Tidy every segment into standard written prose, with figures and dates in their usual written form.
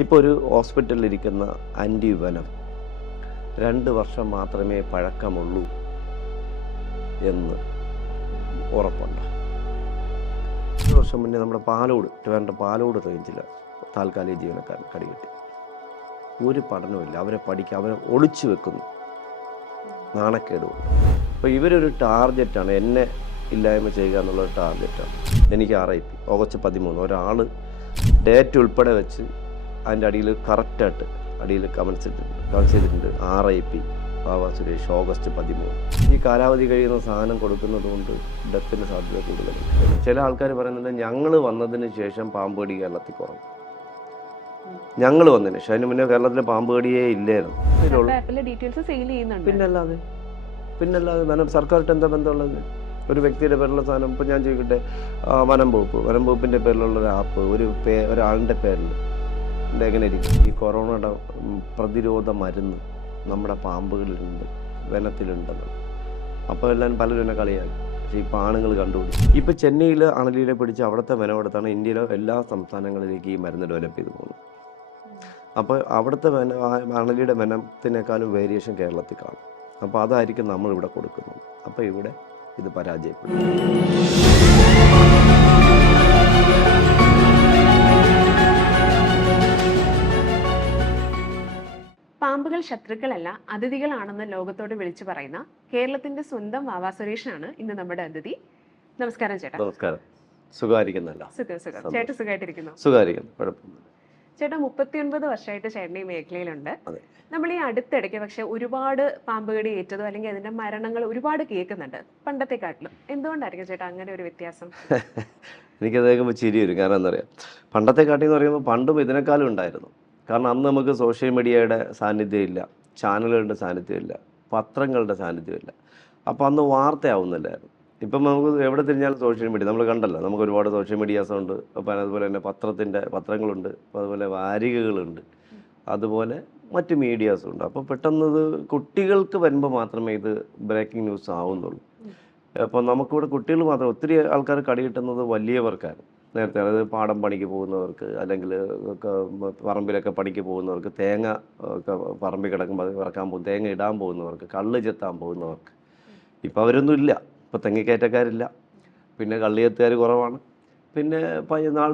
ഇപ്പോൾ ഒരു ഹോസ്പിറ്റലിലിരിക്കുന്ന ആൻറ്റിവെനം 2 വർഷം മാത്രമേ പഴക്കമുള്ളൂ എന്ന് ഉറപ്പുണ്ട്. 2 വർഷം മുന്നേ നമ്മുടെ പാലോട് റേഞ്ചിൽ താൽക്കാലിക ജീവനക്കാരൻ കടികിട്ടി. ഒരു പഠനവുമില്ല, അവരെ ഒളിച്ചു വെക്കുന്നു, നാണക്കേടുകൊണ്ട്. അപ്പോൾ ഇവരൊരു ടാർഗറ്റാണ്, എന്നെ ഇല്ലായ്മ ചെയ്യുക എന്നുള്ളൊരു ടാർഗറ്റാണ്. എനിക്ക് RIP ഓഗസ്റ്റ് 13 ഒരാൾ ഡേറ്റ് ഉൾപ്പെടെ വെച്ച് അതിൻ്റെ അടിയിൽ കറക്റ്റായിട്ട് അടിയിൽ കമൻസ് ചെയ്തിട്ടുണ്ട്, RIP വാവ സുരേഷ് ഓഗസ്റ്റ് 13. ഈ കാലാവധി കഴിയുന്ന സാധനം കൊടുക്കുന്നത് കൊണ്ട് ഡെത്തിന് സാധ്യത കൂടുതലുണ്ട്. ചില ആൾക്കാർ പറയുന്നുണ്ട് ഞങ്ങൾ വന്നതിന് ശേഷം പാമ്പ് കടി കേരളത്തിൽ കുറഞ്ഞു. ഞങ്ങൾ വന്നതിന് ശേഷം, അതിന് മുന്നേ കേരളത്തിൽ പാമ്പ് കടിയേ ഇല്ലായിരുന്നു. പിന്നല്ലാതെ സർക്കാരായിട്ട് എന്താ ബന്ധമുള്ളത്? ഒരു വ്യക്തിയുടെ പേരിലുള്ള സാധനം ഇപ്പോൾ ഞാൻ ചോദിക്കട്ടെ, വനം വകുപ്പിൻ്റെ പേരിലുള്ള ഒരു ആപ്പ് ഒരാളിൻ്റെ പേരിൽ എങ്ങനെ ഇരിക്കും? ഈ കൊറോണയുടെ പ്രതിരോധ മരുന്ന് നമ്മുടെ പാമ്പുകളിലുണ്ട്, വനത്തിലുണ്ടെന്ന്. അപ്പോൾ എല്ലാവരും പലരും എന്നെ കളിയാക്കി. പക്ഷേ ഇപ്പോൾ ആണുങ്ങൾ കണ്ടുപിടിച്ചു. ഇപ്പോൾ ചെന്നൈയിൽ അണലിയെ പിടിച്ച് അവിടുത്തെ വനമെടുത്താണ് ഇന്ത്യയിലെ എല്ലാ സംസ്ഥാനങ്ങളിലേക്ക് ഈ മരുന്ന് ഡെവലപ്പ് ചെയ്ത് പോകുന്നത്. അപ്പോൾ അവിടുത്തെ അണലിയുടെ വനത്തിനേക്കാളും വേരിയേഷൻ കേരളത്തിൽ കാണും. അപ്പോൾ അതായിരിക്കും നമ്മളിവിടെ കൊടുക്കുന്നത്. അപ്പോൾ ഇവിടെ ഇത് പരാജയപ്പെടും. പാമ്പുകൾ ശത്രുക്കളല്ല, അതിഥികളാണെന്ന് ലോകത്തോട് വിളിച്ചു പറയുന്ന കേരളത്തിന്റെ സ്വന്തം വാവാ സുരേഷാണ് ഇന്ന് നമ്മുടെ അതിഥി. നമസ്കാരം ചേട്ടാ. നമസ്കാരം. സുഖമായിരിക്കുന്നല്ല? സുഖം. ചേട്ടൻ സുഖമായിട്ടിരിക്കുന്നു? സുഖമായിരിക്കുന്നു, കുഴപ്പമൊന്നുമില്ല. ചേട്ടാ 39 വർഷമായിട്ട് ചേട്ടൻ ഈ മേഖലയിലുണ്ട്. നമ്മൾ ഈ അടുത്തിടയ്ക്ക് പക്ഷെ ഒരുപാട് പാമ്പുകടി ഏറ്റതോ അല്ലെങ്കിൽ അതിന്റെ മരണങ്ങൾ ഒരുപാട് കേൾക്കുന്നുണ്ട് പണ്ടത്തെക്കാട്ടിലും. എന്തുകൊണ്ടായിരിക്കും ചേട്ടാ അങ്ങനെ ഒരു വ്യത്യാസം? എനിക്കത് കേൾക്കുമ്പോൾ ചിരി വരും. കാരണം എന്താ പറയുക, പണ്ടത്തെ കാട്ടി എന്ന് പറയുമ്പോൾ പണ്ടും ഇതിനേക്കാളും ഉണ്ടായിരുന്നു. കാരണം അന്ന് നമുക്ക് സോഷ്യൽ മീഡിയയുടെ സാന്നിധ്യമില്ല, ചാനലുകളുടെ സാന്നിധ്യമില്ല, പത്രങ്ങളുടെ സാന്നിധ്യമില്ല. അപ്പോൾ അന്ന് വാർത്തയാവുന്നില്ലായിരുന്നു. ഇപ്പം നമുക്ക് എവിടെ തിരിഞ്ഞാലും സോഷ്യൽ മീഡിയ നമ്മൾ കണ്ടല്ലോ. നമുക്ക് ഒരുപാട് സോഷ്യൽ മീഡിയാസ് ഉണ്ട്. അപ്പം അതുപോലെ തന്നെ പത്രങ്ങളുണ്ട്, അതുപോലെ വാരികകളുണ്ട്, അതുപോലെ മറ്റ് മീഡിയാസും ഉണ്ട്. അപ്പോൾ പെട്ടെന്ന് ഇത് കുട്ടികൾക്ക് വരുമ്പോൾ മാത്രമേ ഇത് ബ്രേക്കിംഗ് ന്യൂസ് ആവുന്നുള്ളൂ. അപ്പോൾ നമുക്കിവിടെ കുട്ടികൾ മാത്രം, ഒത്തിരി ആൾക്കാർ കടി കിട്ടുന്നത് വലിയവർക്കാണ്. നേരത്തെ അതായത് പാടം പണിക്ക് പോകുന്നവർക്ക്, അല്ലെങ്കിൽ പറമ്പിലൊക്കെ പണിക്ക് പോകുന്നവർക്ക്, തേങ്ങ ഒക്കെ പറമ്പിൽ കിടക്കുമ്പോൾ അത് ഇറക്കാൻ പോകും, തേങ്ങ ഇടാൻ പോകുന്നവർക്ക്, കള്ള് ചെത്താൻ പോകുന്നവർക്ക്. ഇപ്പോൾ അവരൊന്നും ഇല്ല. ഇപ്പോൾ തെങ്ങിക്കയറ്റക്കാരില്ല, പിന്നെ കള്ളിയെത്തുകാർ കുറവാണ്. പിന്നെ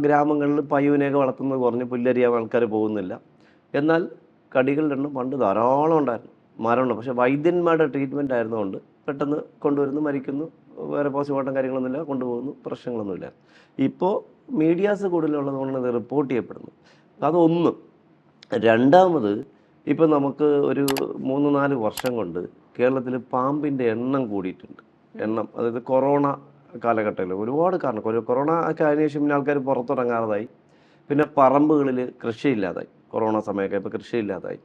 ഗ്രാമങ്ങളിൽ പയ്യുവിനെയൊക്കെ വളർത്തുന്നത് കുറഞ്ഞ് പുല്ലരിയാൻ ആൾക്കാർ പോകുന്നില്ല. എന്നാൽ കടികളുടെ എണ്ണം പണ്ട് ധാരാളം ഉണ്ടായിരുന്നു, മരണമുണ്ട്. പക്ഷേ വൈദ്യന്മാരുടെ ട്രീറ്റ്മെൻറ്റ് ആയിരുന്നുകൊണ്ട് പെട്ടെന്ന് കൊണ്ടുവരുന്നു, മരിക്കുന്നു, വേറെ പോസ്റ്റ്മോർട്ടം കാര്യങ്ങളൊന്നുമില്ല, കൊണ്ടുപോകുന്നു, പ്രശ്നങ്ങളൊന്നുമില്ല. ഇപ്പോൾ മീഡിയാസ് കൂടുതലുള്ളത് കൊണ്ടാണ് ഇത് റിപ്പോർട്ട് ചെയ്യപ്പെടുന്നത്. അതൊന്ന്. രണ്ടാമത്, ഇപ്പോൾ നമുക്ക് ഒരു 3-4 വർഷം കൊണ്ട് കേരളത്തിൽ പാമ്പിൻ്റെ എണ്ണം കൂടിയിട്ടുണ്ട്. അതായത് കൊറോണ കാലഘട്ടത്തിൽ ഒരുപാട് കാരണം, കൊറോണ ഒക്കെ അതിന് ശേഷം പിന്നെ ആൾക്കാർ പുറത്തിറങ്ങാതായി. പിന്നെ പറമ്പുകളിൽ കൃഷിയില്ലാതായി. കൊറോണ സമയമൊക്കെ ഇപ്പോൾ കൃഷിയില്ലാതായി.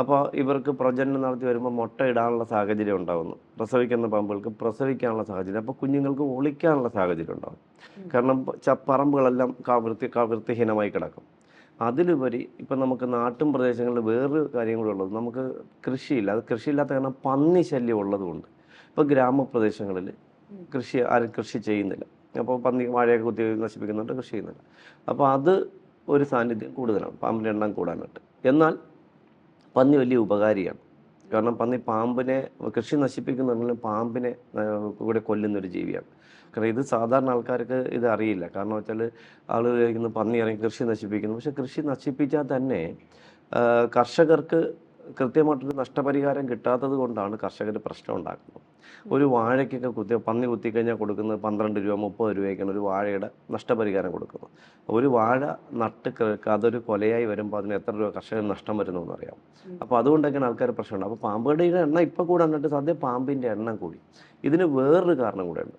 അപ്പോൾ ഇവർക്ക് പ്രജനനം നടത്തി വരുമ്പോൾ മുട്ട ഇടാനുള്ള സാഹചര്യം ഉണ്ടാകുന്നു. പ്രസവിക്കുന്ന പാമ്പുകൾക്ക് പ്രസവിക്കാനുള്ള സാഹചര്യം, അപ്പോൾ കുഞ്ഞുങ്ങൾക്ക് ഒളിക്കാനുള്ള സാഹചര്യം ഉണ്ടാകും. കാരണം പറമ്പുകളെല്ലാം വൃത്തിഹീനമായി കിടക്കും. അതിലുപരി ഇപ്പം നമുക്ക് നാട്ടും പ്രദേശങ്ങളിൽ വേറൊരു കാര്യം കൂടെ ഉള്ളത്, നമുക്ക് കൃഷിയില്ല. അത് കൃഷിയില്ലാത്ത കാരണം പന്നി ശല്യം ഉള്ളതുകൊണ്ട് ഇപ്പോൾ ഗ്രാമപ്രദേശങ്ങളിൽ ആരും കൃഷി ചെയ്യുന്നില്ല. അപ്പോൾ പന്നി വാഴയൊക്കെ കുത്തി നശിപ്പിക്കുന്നുണ്ട്, കൃഷി ചെയ്യുന്നില്ല. അപ്പോൾ അത് ഒരു സാന്നിധ്യം കൂടുതലാണ്, പാമ്പിൻ്റെ എണ്ണം കൂടാനായിട്ട്. എന്നാൽ പന്നി വലിയ ഉപകാരിയാണ്. കാരണം പാമ്പിനെ കൃഷി നശിപ്പിക്കുന്നുണ്ടെങ്കിലും പാമ്പിനെ കൂടെ കൊല്ലുന്നൊരു ജീവിയാണ്. കാരണം ഇത് സാധാരണ ആൾക്കാർക്ക് ഇത് അറിയില്ല. കാരണം വെച്ചാൽ ആളുകൾ വിചാരിക്കുന്നു പന്നി ഇറങ്ങി കൃഷി നശിപ്പിക്കുന്നു. പക്ഷെ കൃഷി നശിപ്പിച്ചാൽ തന്നെ കർഷകർക്ക് കൃത്യമായിട്ടൊരു നഷ്ടപരിഹാരം കിട്ടാത്തത് കൊണ്ടാണ് കർഷകർ പ്രശ്നം ഉണ്ടാക്കുന്നത്. ഒരു വാഴയ്ക്കൊക്കെ പന്നി കുത്തിക്കഴിഞ്ഞാൽ കൊടുക്കുന്നത് 12 രൂപ 30 രൂപയ്ക്കാണ് ഒരു വാഴയുടെ നഷ്ടപരിഹാരം കൊടുക്കുന്നത്. ഒരു വാഴ അതൊരു കൊലയായി വരുമ്പോൾ അതിന് എത്ര രൂപ കർഷകന് നഷ്ടം വരുന്നതെന്ന് അറിയാം. അപ്പോൾ അതുകൊണ്ടൊക്കെയാണ് ആൾക്കാർ പ്രശ്നമുണ്ട്. അപ്പോൾ പാമ്പുകളുടെ എണ്ണം ഇപ്പോൾ കൂടെ വന്നിട്ട് സദ്യ പാമ്പിൻ്റെ എണ്ണം കൂടി. ഇതിന് വേറൊരു കാരണം കൂടെ ഉണ്ട്.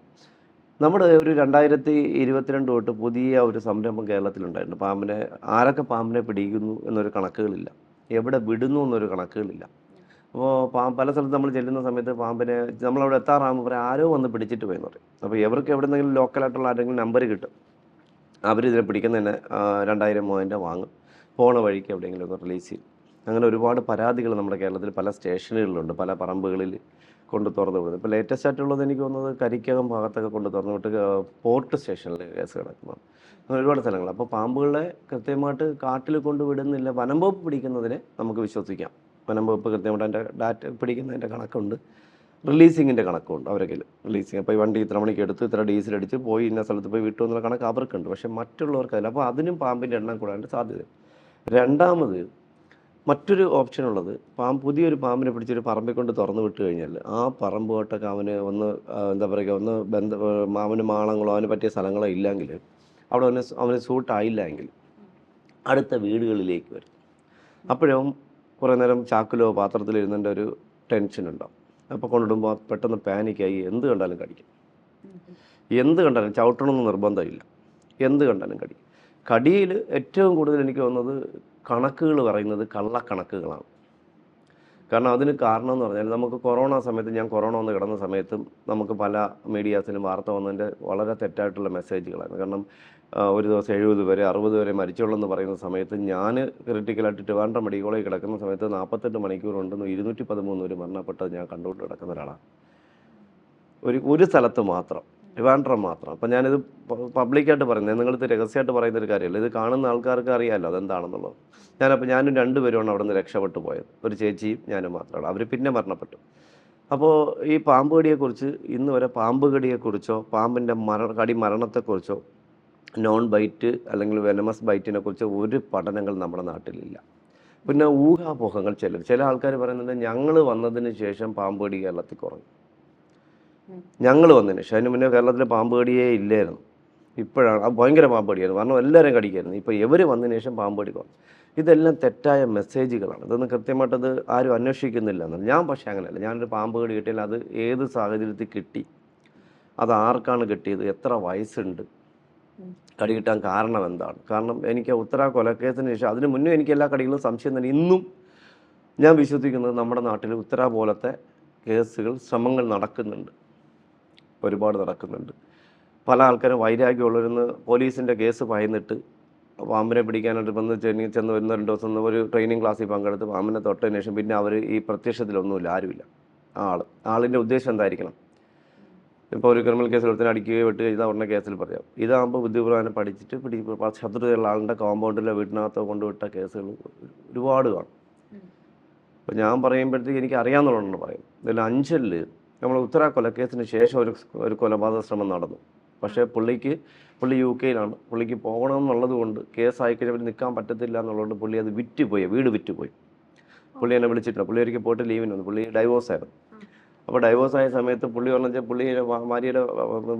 നമ്മുടെ ഒരു 2022 തൊട്ട് പുതിയ ഒരു സംരംഭം കേരളത്തിലുണ്ടായിരുന്നു. ആരൊക്കെ പാമ്പിനെ പിടിക്കുന്നു എന്നൊരു കണക്കുകളില്ല, എവിടെ വിടുന്നു എന്നൊരു കണക്കുകളില്ല. അപ്പോൾ പല സ്ഥലത്ത് നമ്മൾ ചെല്ലുന്ന സമയത്ത് പാമ്പിനെ നമ്മളവിടെ എത്താറാകുമ്പോൾ ആരോ വന്ന് പിടിച്ചിട്ട് പോയെന്ന് പറയും. അപ്പോൾ ഇവർക്ക് എവിടെന്നെങ്കിലും ലോക്കലായിട്ടുള്ള ആരെങ്കിലും നമ്പർ കിട്ടും, അവരിതിനെ പിടിക്കുന്നതിന് 2000-3000 വാങ്ങും, പോണ വഴിക്ക് എവിടെയെങ്കിലും ഒന്ന് റിലീസ് ചെയ്യും. അങ്ങനെ ഒരുപാട് പരാതികൾ നമ്മുടെ കേരളത്തിൽ പല സ്റ്റേഷനുകളിലുണ്ട്, പല പറമ്പുകളിൽ കൊണ്ട് തുറന്നു വിടുന്നത്. ഇപ്പോൾ ലേറ്റസ്റ്റ് ആയിട്ടുള്ളത് എനിക്ക് തോന്നുന്നത് കരിക്കകം ഭാഗത്തൊക്കെ കൊണ്ട് തുറന്നു വിട്ട് പോർട്ട് സ്റ്റേഷനിൽ കേസ് കിടക്കുന്നത്. അങ്ങനെ ഒരുപാട് സ്ഥലങ്ങൾ. അപ്പോൾ പാമ്പുകളെ കൃത്യമായിട്ട് കാട്ടിൽ കൊണ്ട് വിടുന്നില്ല. വനം വകുപ്പ് പിടിക്കുന്നതിനെ നമുക്ക് വിശ്വസിക്കാം. വനം വകുപ്പ് കൃത്യമായിട്ട് അതിൻ്റെ ഡാറ്റ പിടിക്കുന്നതിൻ്റെ കണക്കുണ്ട്, റിലീസിങ്ങിൻ്റെ കണക്കുണ്ട് അവരുടെ കയ്യിൽ. റിലീസിങ് അപ്പോൾ ഈ വണ്ടി ഇത്ര മണിക്ക് എടുത്ത് ഇത്ര ഡീസൽ അടിച്ച് പോയി ഇന്ന സ്ഥലത്ത് പോയി വിട്ടു എന്നുള്ള കണക്ക് അവർക്കുണ്ട്. പക്ഷേ മറ്റുള്ളവർക്ക് അതില്ല. അപ്പോൾ അതിനും പാമ്പിൻ്റെ എണ്ണം കൂടാണ്ട് സാധ്യത. രണ്ടാമത് മറ്റൊരു ഓപ്ഷൻ ഉള്ളത്, പുതിയൊരു പാമ്പിനെ പിടിച്ചൊരു പറമ്പിൽ കൊണ്ട് തുറന്നു വിട്ട് കഴിഞ്ഞാൽ ആ പറമ്പുമായിട്ടൊക്കെ അവന് ഒന്ന് എന്താ പറയുക, ഒന്ന് അവന് മാളങ്ങളോ അവന് പറ്റിയ സ്ഥലങ്ങളോ ഇല്ലെങ്കിൽ, അവിടെ അവന് സൂട്ടായില്ലെങ്കിൽ അടുത്ത വീടുകളിലേക്ക് വരും. അപ്പോഴും കുറേ നേരം ചാക്കിലോ പാത്രത്തിലോ ഇരുന്നതിൻ്റെ ഒരു ടെൻഷൻ ഉണ്ടാവും. അപ്പോൾ കൊണ്ടിടുമ്പോൾ പെട്ടെന്ന് പാനിക്കായി എന്ത് കണ്ടാലും കടിക്കും. എന്ത് കണ്ടാലും ചവിട്ടണമെന്ന് നിർബന്ധമില്ല, എന്ത് കണ്ടാലും കടിക്കും. കടിയിൽ ഏറ്റവും കൂടുതൽ എനിക്ക് തോന്നുന്നത് കണക്കുകൾ പറയുന്നത് കള്ളക്കണക്കുകളാണ്. കാരണം അതിന് കാരണം എന്ന് പറഞ്ഞാൽ നമുക്ക് കൊറോണ സമയത്ത്, ഞാൻ കൊറോണ വന്ന് കിടന്ന സമയത്തും നമുക്ക് പല മീഡിയാസിലും വാർത്ത വന്നതിൻ്റെ വളരെ തെറ്റായിട്ടുള്ള മെസ്സേജുകളായിരുന്നു. കാരണം ഒരു ദിവസം 70 പേരെ 60 പേരെ മരിച്ചുള്ളെന്ന് പറയുന്ന സമയത്ത് ഞാൻ ക്രിട്ടിക്കലായിട്ട് ട്രിവാൻഡ്രം മെഡിക്കൽ കോളേജിൽ കിടക്കുന്ന സമയത്ത് 48 മണിക്കൂറുണ്ടെന്ന് 213 പേര് മരണപ്പെട്ടത് ഞാൻ കണ്ടുകൊണ്ട് കിടക്കുന്ന ഒരാളാണ്. ഒരു സ്ഥലത്ത് മാത്രം, ട്രിവാൻഡ്രം മാത്രം. അപ്പം ഞാനിത് പബ്ലിക്കായിട്ട് പറയുന്നത്, നിങ്ങളിത് രഹസ്യമായിട്ട് പറയുന്നൊരു കാര്യമല്ല. ഇത് കാണുന്ന ആൾക്കാർക്ക് അറിയാമല്ലോ അതെന്താണെന്നുള്ളത്. ഞാനും 2 പേരുമാണ് അവിടെ നിന്ന് രക്ഷപ്പെട്ടു പോയത്. ഒരു ചേച്ചിയും ഞാനും മാത്രമാണ്. അവർ പിന്നെ മരണപ്പെട്ടു. അപ്പോൾ ഈ പാമ്പ് കടിയെക്കുറിച്ച് ഇന്ന് വരെ പാമ്പ് കടിയെക്കുറിച്ചോ പാമ്പിൻ്റെ മരണത്തെക്കുറിച്ചോ നോൺ ബൈറ്റ് അല്ലെങ്കിൽ വെനമസ് ബൈറ്റിനെ കുറിച്ച് ഒരു പഠനങ്ങൾ നമ്മുടെ നാട്ടിലില്ല. പിന്നെ ഊഹാപോഹങ്ങൾ ചില ആൾക്കാർ പറയുന്നുണ്ട്, ഞങ്ങൾ വന്നതിന് ശേഷം പാമ്പ് കടി കേരളത്തിൽ കുറഞ്ഞു. ഞങ്ങൾ വന്നതിന് ശേഷം, അതിന് മുന്നേ കേരളത്തിൽ പാമ്പ് കടിയേ ഇല്ലായിരുന്നു. ഇപ്പോഴാണ് ഭയങ്കര പാമ്പ് കടിയായിരുന്നു, കാരണം എല്ലാവരും കടിക്കായിരുന്നു. ഇപ്പോൾ ഇവർ വന്നതിന് ശേഷം പാമ്പ് കടി കുറഞ്ഞു. ഇതെല്ലാം തെറ്റായ മെസ്സേജുകളാണ്. ഇതൊന്നും കൃത്യമായിട്ടത് ആരും അന്വേഷിക്കുന്നില്ല എന്നാണ്. ഞാൻ പക്ഷേ അങ്ങനെയല്ല. ഞാനൊരു പാമ്പ് കടി കിട്ടിയാൽ അത് ഏത് സാഹചര്യത്തിൽ കിട്ടി, അത് ആർക്കാണ് കിട്ടിയത്, എത്ര വയസ്സുണ്ട്, കടി കിട്ടാൻ കാരണം എന്താണ്. കാരണം എനിക്ക് ഉത്തര കൊലക്കേസിന് ശേഷം, അതിന് മുന്നേ എനിക്ക് എല്ലാ കടികളും സംശയം തന്നെ. ഇന്നും ഞാൻ വിശ്വസിക്കുന്നത് നമ്മുടെ നാട്ടിൽ ഉത്തര പോലത്തെ കേസുകൾ, ശ്രമങ്ങൾ നടക്കുന്നുണ്ട്, ഒരുപാട് നടക്കുന്നുണ്ട്. പല ആൾക്കാരും വൈരാഗ്യമുള്ളവരെന്ന് പോലീസിൻ്റെ കേസ് ഭയന്നിട്ട് പാമ്പിനെ പിടിക്കാനായിട്ട് ചെന്ന് വരുന്ന 2 ദിവസം ഒരു ട്രെയിനിങ് ക്ലാസ്സിൽ പങ്കെടുത്ത് പാമ്പിനെ തൊട്ടതിന് ശേഷം പിന്നെ അവർ ഈ പ്രത്യക്ഷത്തിലൊന്നുമില്ല, ആരുമില്ല. ആളിൻ്റെ ഉദ്ദേശം എന്തായിരിക്കണം? ഇപ്പോൾ ഒരു ക്രിമിനൽ കേസ് ഒരുത്തനെ അടിക്കുകയോ വെട്ടുകയോ ചെയ്താൽ ഉടനെ കേസിൽ പറയാം. ഇതാകുമ്പോൾ ബുദ്ധിപൂർവ്വം പഠിച്ചിട്ട് ശത്രുതയുള്ള ആളുടെ കോമ്പൗണ്ടിലോ വീട്ടിനകത്തോ കൊണ്ടുവിട്ട കേസുകൾ ഒരുപാട് കാണും. അപ്പോൾ ഞാൻ പറയുമ്പോഴത്തേക്ക് എനിക്ക് അറിയാമെന്നുള്ളതാണ് പറയും. ഇതിൽ അഞ്ചലിൽ നമ്മൾ ഉത്തര കൊലക്കേസിന് ശേഷം ഒരു കൊലപാതക ശ്രമം നടന്നു. പക്ഷേ പുള്ളി UK-യിലാണ്. പുള്ളിക്ക് പോകണമെന്നുള്ളത് കൊണ്ട് കേസായി കഴിഞ്ഞാൽ നിൽക്കാൻ പറ്റത്തില്ല എന്നുള്ളതുകൊണ്ട് പുള്ളി അത് വീട് വിറ്റുപോയി. പുള്ളി എന്നെ വിളിച്ചിട്ടുണ്ട്. പുള്ളി ഒരിക്കൽ പോയിട്ട് ലീവിന് വന്നു. പുള്ളി ഡൈവോഴ്സായിരുന്നു. അപ്പോൾ ഡൈവോഴ്സായ സമയത്ത് പുള്ളി പറഞ്ഞാൽ പുള്ളിയുടെ ഭാര്യയുടെ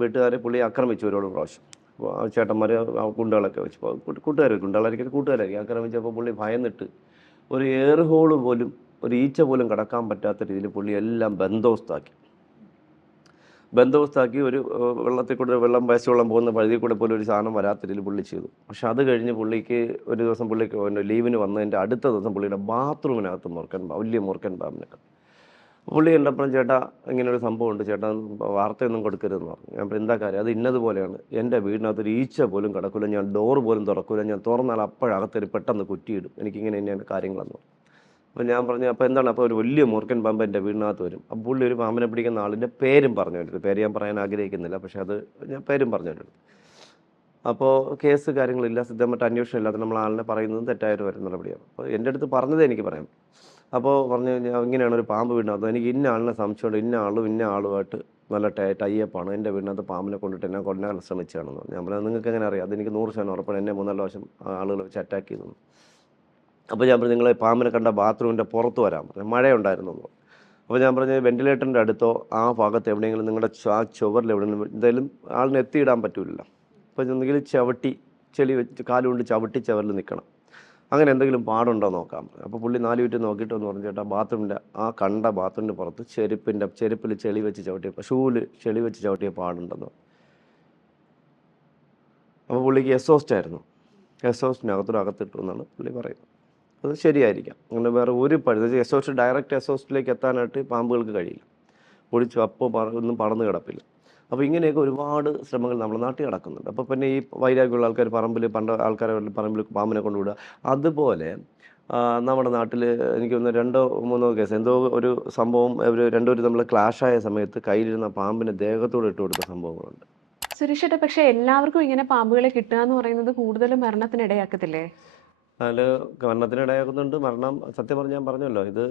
വീട്ടുകാരെ പുള്ളി ആക്രമിച്ചു ഒരുപാട് പ്രാവശ്യം. അപ്പോൾ ചേട്ടന്മാർ ഗുണ്ടകളൊക്കെ വെച്ച് കൂട്ടുകാരായിരിക്കും ആക്രമിച്ചപ്പോൾ പുള്ളി ഭയന്നിട്ട് ഒരു എയർ ഹോള് പോലും, ഒരു ഈച്ച പോലും കടക്കാൻ പറ്റാത്ത രീതിയിൽ പുള്ളി എല്ലാം ബന്ദോബസ്താക്കി ഒരു വെള്ളത്തിൽ കൂടെ വേസ്റ്റ് വെള്ളം പോകുന്ന വഴിയിൽ കൂടെ പോലും ഒരു സാധനം വരാത്ത രീതിയിൽ പുള്ളി ചെയ്തു. പക്ഷെ അത് കഴിഞ്ഞ് പുള്ളിക്ക് ഒരു ദിവസം ലീവിന് വന്നതിൻ്റെ അടുത്ത ദിവസം പുള്ളിയുടെ ബാത്റൂമിനകത്ത് വലിയ മൂർഖൻ പാമ്പിനെ കണ്ടു. പുള്ളി കണ്ടപ്പോൾ, ചേട്ടാ ഇങ്ങനൊരു സംഭവമുണ്ട്, ചേട്ടാ വാർത്തയൊന്നും കൊടുക്കരുതെന്ന് പറഞ്ഞു. ഞാൻ എന്താ കാര്യം? അത് ഇന്നതുപോലെയാണ്, എൻ്റെ വീടിനകത്ത് ഒരു ഈച്ച പോലും കിടക്കില്ല, ഞാൻ ഡോർ പോലും തുറക്കില്ല, ഞാൻ തുറന്നാൽ അപ്പോഴകത്തൊരു പെട്ടെന്ന് കുറ്റിയിടും, എനിക്കിങ്ങനെ തന്നെയാണ് കാര്യങ്ങളെന്ന് പറഞ്ഞു. അപ്പോൾ ഞാൻ പറഞ്ഞു, അപ്പോൾ എന്താണ്? അപ്പോൾ ഒരു വലിയ മൂർഖൻ പാമ്പ് എൻ്റെ വീടിനകത്ത് വരും. അപ്പോൾ പുള്ളി ഒരു പാമ്പിനെ പിടിക്കുന്ന ആളിൻ്റെ പേരും പറഞ്ഞു. പേര് ഞാൻ പറയാൻ ആഗ്രഹിക്കുന്നില്ല, പക്ഷേ അത് ഞാൻ പേരും പറഞ്ഞിട്ടുണ്ട്. അപ്പോൾ കേസ് കാര്യങ്ങളില്ല, സിദ്ധമായിട്ട് അന്വേഷണം ഇല്ലാത്ത നമ്മൾ ആളിനെ പറയുന്നത് തെറ്റായിട്ട് വരുന്ന നടപടിയാണ്. അപ്പോൾ എൻ്റെ അടുത്ത് പറഞ്ഞതേ എനിക്ക് പറയാം. അപ്പോൾ പറഞ്ഞു, ഇങ്ങനെയാണ് ഒരു പാമ്പ് വീടിനകത്ത്, എനിക്ക് ഇന്ന ആളിനെ സംശയമുണ്ട്, ഇന്ന ആളുമായിട്ട് നല്ല ടൈപ്പാണ്, എൻ്റെ വീടിനകത്ത് പാമ്പിനെ കൊണ്ടിട്ട് എന്നെ കൊല്ലാൻ ശ്രമിച്ചതാണെന്ന് പറഞ്ഞു. ഞാൻ പറഞ്ഞു, നിങ്ങൾക്ക് എങ്ങനെ അറിയാം? അതെനിക്ക് 100% ഉറപ്പാണ്, എന്നെ 3-4 പ്രാവശ്യം ആളുകൾ വെച്ച് അറ്റാക്ക് ചെയ്തു. അപ്പോൾ ഞാൻ പറഞ്ഞു, നിങ്ങൾ പാമ്പിനെ കണ്ട ബാത്റൂമിൻ്റെ പുറത്ത് വരാൻ പറഞ്ഞു, മഴയുണ്ടായിരുന്നു. അപ്പോൾ ഞാൻ പറഞ്ഞു, വെന്റിലേറ്ററിൻ്റെ അടുത്തോ ആ ഭാഗത്ത് എവിടെയെങ്കിലും നിങ്ങളുടെ ചുവരിൽ എവിടെയെങ്കിലും എന്തായാലും ആളിനെ എത്തിയിടാൻ പറ്റില്ലല്ലോ. അപ്പോൾ എന്തെങ്കിലും ചെളി വെച്ച് കാലുകൊണ്ട് ചവിട്ടി ചുവരിൽ നിൽക്കണം, അങ്ങനെ എന്തെങ്കിലും പാടുണ്ടോ നോക്കാം. അപ്പോൾ പുള്ളി 4 ചുറ്റും നോക്കിയിട്ട് ഒന്ന് പറഞ്ഞു, ചേട്ടാ ബാത്റൂമിൻ്റെ കണ്ട ബാത്റൂമിൻ്റെ പുറത്ത് ചെരുപ്പിൽ ചെളി വെച്ച് ചവിട്ടിയ ഷൂവിൽ ചെളി വെച്ച് ചവിട്ടിയ പാടുണ്ടെന്ന്. അപ്പോൾ പുള്ളിക്ക് എക്സോസ്റ്റായിരുന്നു, അകത്തിട്ടു എന്നാണ് പുള്ളി പറയുന്നത്. അത് ശരിയായിരിക്കാം. അങ്ങനെ വേറെ ഒരു ഡയറക്റ്റ് എക്സോസ്റ്റിലേക്ക് എത്താനായിട്ട് പാമ്പുകൾക്ക് കഴിയില്ല. പൊടിച്ചു അപ്പോൾ ഒന്നും പറന്ന് കിടപ്പില്ല. അപ്പോൾ ഇങ്ങനെയൊക്കെ ഒരുപാട് ശ്രമങ്ങൾ നമ്മുടെ നാട്ടിൽ നടക്കുന്നുണ്ട്. അപ്പോൾ പിന്നെ ഈ വൈരാഗ്യമുള്ള ആൾക്കാർ പറമ്പിൽ പാമ്പിനെ കൊണ്ടുവിടുക. അതുപോലെ നമ്മുടെ നാട്ടിൽ എനിക്ക് തോന്നുന്നു 2-3 കേസ് എന്തോ ഒരു സംഭവം ഇവർ രണ്ടുപേരും തമ്മിൽ ക്ലാഷായ സമയത്ത് കയ്യിലിരുന്ന പാമ്പിനെ ദേഹത്തോട് ഇട്ട് കൊടുത്ത സംഭവങ്ങളുണ്ട്. സുരേഷേട്ടാ, പക്ഷെ എല്ലാവർക്കും ഇങ്ങനെ പാമ്പുകളെ കിട്ടുക എന്ന് പറയുന്നത് കൂടുതലും മരണത്തിന് ഇടയാക്കത്തില്ലേ? അതിൽ മരണത്തിന് ഇടയാക്കുന്നുണ്ട്. മരണം സത്യം പറഞ്ഞാൽ ഞാൻ പറഞ്ഞല്ലോ, ഇത്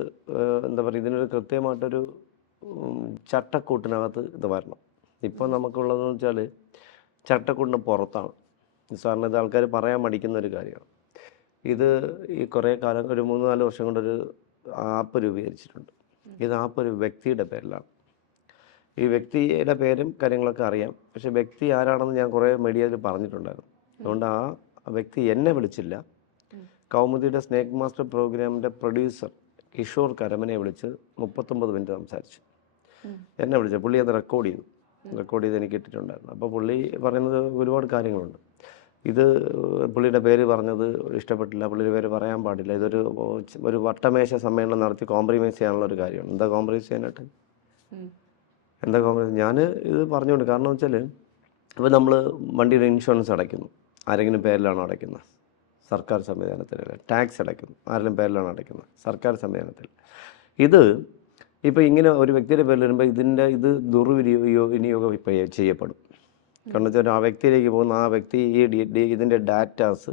എന്താ പറയുക, ഇതിനൊരു കൃത്യമായിട്ടൊരു ചട്ടക്കൂട്ടിനകത്ത് ഇത് വരണം. ഇപ്പോൾ നമുക്കുള്ളതെന്ന് വെച്ചാൽ ചട്ടക്കൂടിന് പുറത്താണ്. സാറിന് ഇത് ആൾക്കാർ പറയാൻ മടിക്കുന്ന ഒരു കാര്യമാണ്. ഇത് ഈ കുറേ കാലം ഒരു 3-4 വർഷം കൊണ്ടൊരു ആപ്പ് രൂപീകരിച്ചിട്ടുണ്ട്. ഇത് ആപ്പ് ഒരു വ്യക്തിയുടെ പേരിലാണ്. ഈ വ്യക്തിയുടെ പേരും കാര്യങ്ങളൊക്കെ അറിയാം. പക്ഷേ വ്യക്തി ആരാണെന്ന് ഞാൻ കുറേ മീഡിയയിൽ പറഞ്ഞിട്ടുണ്ടായിരുന്നു. അതുകൊണ്ട് ആ വ്യക്തി എന്നെ വിളിച്ചില്ല. കൗമുദിയുടെ സ്നേക്ക് മാസ്റ്റർ പ്രോഗ്രാമിൻ്റെ പ്രൊഡ്യൂസർ കിഷോർ കരമനെ വിളിച്ച് 39 മിനിറ്റ് സംസാരിച്ചു. എന്നെ വിളിച്ച പുള്ളി അത് റെക്കോർഡ് ചെയ്ത് എനിക്ക് ഇട്ടിട്ടുണ്ടായിരുന്നു. അപ്പോൾ പുള്ളി പറയുന്നത് ഒരുപാട് കാര്യങ്ങളുണ്ട്. ഇത് പുള്ളിയുടെ പേര് പറഞ്ഞത് ഇഷ്ടപ്പെട്ടില്ല, പുള്ളിയുടെ പേര് പറയാൻ പാടില്ല, ഒരു വട്ടമേശ സമ്മേളനം നടത്തി കോംപ്രമൈസ് ചെയ്യാനുള്ള ഒരു കാര്യമാണ്. എന്താ കോംപ്രമൈസ് ചെയ്യാനായിട്ട്? എന്താ കോംപ്രമൈസ്? ഞാൻ ഇത് പറഞ്ഞുകൊണ്ട് കാരണം വെച്ചാൽ ഇപ്പോൾ നമ്മൾ വണ്ടിയുടെ ഇൻഷുറൻസ് അടയ്ക്കുന്നു, ആരെങ്കിലും പേരിലാണോ അടയ്ക്കുന്നത്? സർക്കാർ സംവിധാനത്തിൽ. ടാക്സ് അടയ്ക്കുന്നു, ആരെങ്കിലും പേരിലാണ് അടയ്ക്കുന്നത്? സർക്കാർ സംവിധാനത്തിൽ. ഇത് ഇപ്പോൾ ഇങ്ങനെ ഒരു വ്യക്തിയുടെ പേരിൽ വരുമ്പോൾ ഇത് ദുർവിനിയോഗം ഇപ്പോൾ ചെയ്യപ്പെടും. കാരണം വെച്ചാൽ ആ വ്യക്തിയിലേക്ക് പോകുന്ന ആ വ്യക്തി ഇതിൻ്റെ ഡാറ്റാസ്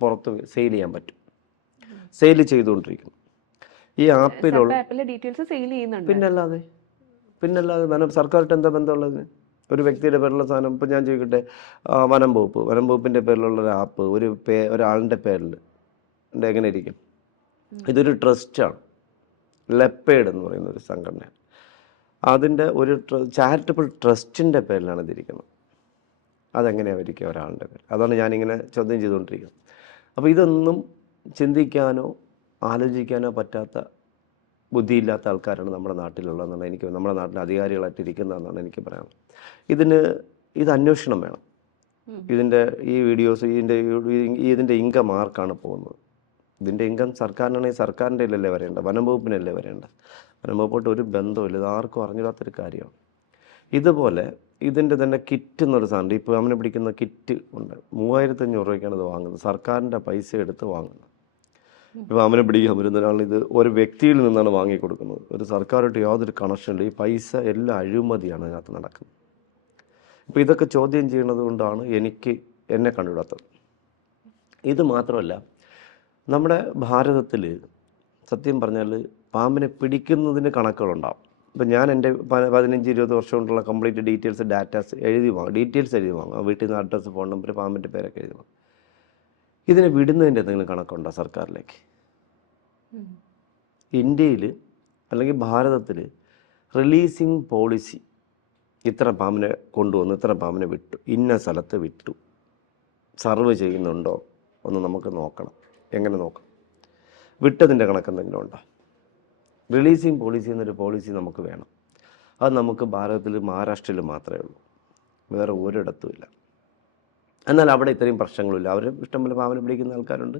പുറത്ത് സെയിൽ ചെയ്യാൻ പറ്റും. സെയിൽ ചെയ്തുകൊണ്ടിരിക്കുന്നു ഈ ആപ്പിലുള്ള ഡീറ്റെയിൽസ് സെയിൽ ചെയ്യുന്നുണ്ട്. പിന്നല്ലാതെ സർക്കാരായിട്ട് എന്താ ബന്ധമുള്ളത്? ഒരു വ്യക്തിയുടെ പേരിലുള്ള സാധനം ഇപ്പം ഞാൻ ചോദിക്കട്ടെ, വനം വകുപ്പിൻ്റെ പേരിലുള്ള ഒരു ആപ്പ് ഒരാളിൻ്റെ പേരിൽ എങ്ങനെ ഇരിക്കും? ഇതൊരു ട്രസ്റ്റാണ്. ലെപ്പേഡ് എന്ന് പറയുന്ന ഒരു സംഘടനയാണ്. അതിൻ്റെ ഒരു ചാരിറ്റബിൾ ട്രസ്റ്റിൻ്റെ പേരിലാണ് ഇതിരിക്കുന്നത്. അതെങ്ങനെയാണ് ഇരിക്കുക ഒരാളുടെ പേര്? അതാണ് ഞാനിങ്ങനെ ചോദ്യം ചെയ്തുകൊണ്ടിരിക്കുന്നത്. അപ്പോൾ ഇതൊന്നും ചിന്തിക്കാനോ ആലോചിക്കാനോ പറ്റാത്ത ബുദ്ധിയില്ലാത്ത ആൾക്കാരാണ് നമ്മുടെ നാട്ടിലുള്ളതെന്നാണ് നമ്മുടെ നാട്ടിൽ അധികാരികളായിട്ട് ഇരിക്കുന്നതെന്നാണ് എനിക്ക് പറയാനുള്ളത്. ഇത് അന്വേഷണം വേണം. ഈ വീഡിയോസ് ഇതിൻ്റെ ഇൻകം ആർക്കാണ് പോകുന്നത്? ഇതിൻ്റെ ഇൻകം സർക്കാരിനാണെങ്കിൽ സർക്കാരിൻ്റെ അല്ലേ വരേണ്ട, വനം വകുപ്പിനല്ലേ വരേണ്ട? വനം വകുപ്പോട്ട് ഒരു ബന്ധമില്ല. ഇത് ആർക്കും അറിഞ്ഞിടാത്തൊരു കാര്യമാണ്. ഇതുപോലെ ഇതിൻ്റെ തന്നെ കിറ്റ് എന്നൊരു സാധനം, ഇപ്പോൾ അവനെ പിടിക്കുന്ന കിറ്റ് ഉണ്ട്. 3500 രൂപയ്ക്കാണ് ഇത് വാങ്ങുന്നത്. സർക്കാരിൻ്റെ പൈസ എടുത്ത് വാങ്ങുന്നത്. ഇപ്പോൾ അവനെ പിടിക്കാൻ വരുന്ന ഒരാൾ ഇത് ഒരു വ്യക്തിയിൽ നിന്നാണ് വാങ്ങിക്കൊടുക്കുന്നത്. ഒരു സർക്കാരായിട്ട് യാതൊരു കണക്ഷനില്ല. ഈ പൈസ എല്ലാം അഴിമതിയാണ് അതിനകത്ത് നടക്കുന്നത്. ഇപ്പോൾ ഇതൊക്കെ ചോദ്യം ചെയ്യുന്നത് കൊണ്ടാണ് എന്നെ കണ്ടുവിടാത്തത്. ഇത് മാത്രമല്ല, നമ്മുടെ ഭാരതത്തിൽ സത്യം പറഞ്ഞാൽ പാമ്പിനെ പിടിക്കുന്നതിന് കണക്കുകളുണ്ടാവും. ഇപ്പം ഞാൻ എൻ്റെ 15-20 വർഷം കൊണ്ടുള്ള കംപ്ലീറ്റ് ഡാറ്റാസ് എഴുതി വാങ്ങും. വീട്ടിൽ നിന്ന് അഡ്രസ്സ്, ഫോൺ നമ്പർ, പാമ്പിൻ്റെ പേരൊക്കെ എഴുതി വാങ്ങും. ഇതിനെ വിടുന്നതിൻ്റെ എന്തെങ്കിലും കണക്കുണ്ടോ സർക്കാരിലേക്ക്? ഇന്ത്യയിൽ അല്ലെങ്കിൽ ഭാരതത്തിൽ റിലീസിങ് പോളിസി, ഇത്ര പാമ്പിനെ കൊണ്ടുവന്നു, ഇത്ര പാമ്പിനെ വിട്ടു, ഇന്ന സ്ഥലത്ത് വിട്ടു, സർവ് ചെയ്യുന്നുണ്ടോ ഒന്ന് നമുക്ക് നോക്കണം. എങ്ങനെ നോക്കാം? വിട്ടതിൻ്റെ കണക്ക് എന്തെങ്കിലും ഉണ്ടോ? റിലീസിങ് പോളിസി എന്നൊരു പോളിസി നമുക്ക് വേണം. അത് നമുക്ക് ഭാരതത്തിൽ മഹാരാഷ്ട്രയിൽ മാത്രമേ ഉള്ളൂ, വേറെ ഒരിടത്തുമില്ല. എന്നാൽ അവിടെ ഇത്രയും പ്രശ്നങ്ങളില്ല. അവർ ഇഷ്ടംപോലെ പാമ്പിനെ പിടിക്കുന്ന ആൾക്കാരുണ്ട്.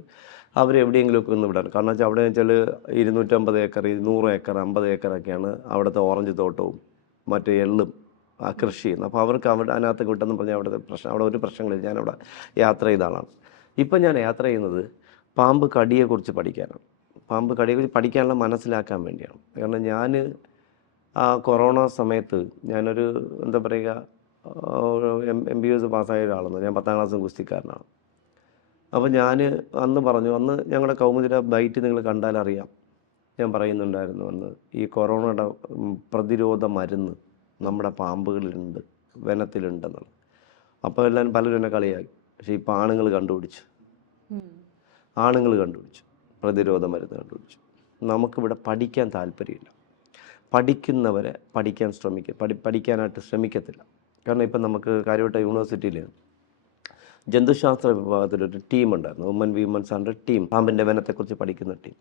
അവരെവിടെയെങ്കിലുമൊക്കെ ഒന്ന് വിടാൻ. കാരണം വെച്ചാൽ അവിടെ വെച്ചാൽ 250 ഏക്കർ, 100 ഏക്കർ, 50 ഏക്കറൊക്കെയാണ് അവിടുത്തെ ഓറഞ്ച് തോട്ടവും മറ്റേ എള്ളും കൃഷി ചെയ്യുന്നത്. അപ്പോൾ അവർക്ക് അതിനകത്ത് കിട്ടുമെന്ന് പറഞ്ഞാൽ അവിടെ ഒരു പ്രശ്നങ്ങളില്ല. ഞാനവിടെ യാത്ര ചെയ്ത ആളാണ്. ഇപ്പം ഞാൻ യാത്ര ചെയ്യുന്നത് പാമ്പ് കടിയെക്കുറിച്ച് പഠിക്കാനാണ്. പാമ്പ് കടിയെക്കുറിച്ച് പഠിക്കാനുള്ള മനസ്സിലാക്കാൻ വേണ്ടിയാണ്. കാരണം ഞാൻ കൊറോണ സമയത്ത് ഞാനൊരു എന്താ പറയുക, MBBS പാസ്സായ ഒരാളാണ്. ഞാൻ 10ാം ക്ലാസ് ഗുസ്തിക്കാരനാണ്. അപ്പോൾ ഞാൻ അന്ന് ഞങ്ങളുടെ കൗമുദിയുടെ ബൈറ്റ് നിങ്ങൾ കണ്ടാലറിയാം, ഞാൻ പറയുന്നുണ്ടായിരുന്നു അന്ന് ഈ കൊറോണയുടെ പ്രതിരോധ മരുന്ന് നമ്മുടെ പാമ്പുകളിലുണ്ട്, വനത്തിലുണ്ടെന്നുള്ളത്. അപ്പോൾ പലരും എന്നെ കളിയാക്കി. പക്ഷേ ഇപ്പോൾ ആണുങ്ങൾ കണ്ടുപിടിച്ചു പ്രതിരോധ മരുന്ന് കണ്ടുപിടിച്ചു. നമുക്കിവിടെ പഠിക്കാൻ താല്പര്യമില്ല. പഠിക്കുന്നവരെ പഠിക്കാനായിട്ട് ശ്രമിക്കത്തില്ല. കാരണം ഇപ്പം നമുക്ക് കാര്യവട്ട യൂണിവേഴ്സിറ്റിയിൽ ജന്തുശാസ്ത്ര വിഭാഗത്തിലൊരു ടീമുണ്ടായിരുന്നു, വിമൻസ് ആൻഡ് ടീം, പാമ്പിൻ്റെ വനത്തെക്കുറിച്ച് പഠിക്കുന്ന ടീം.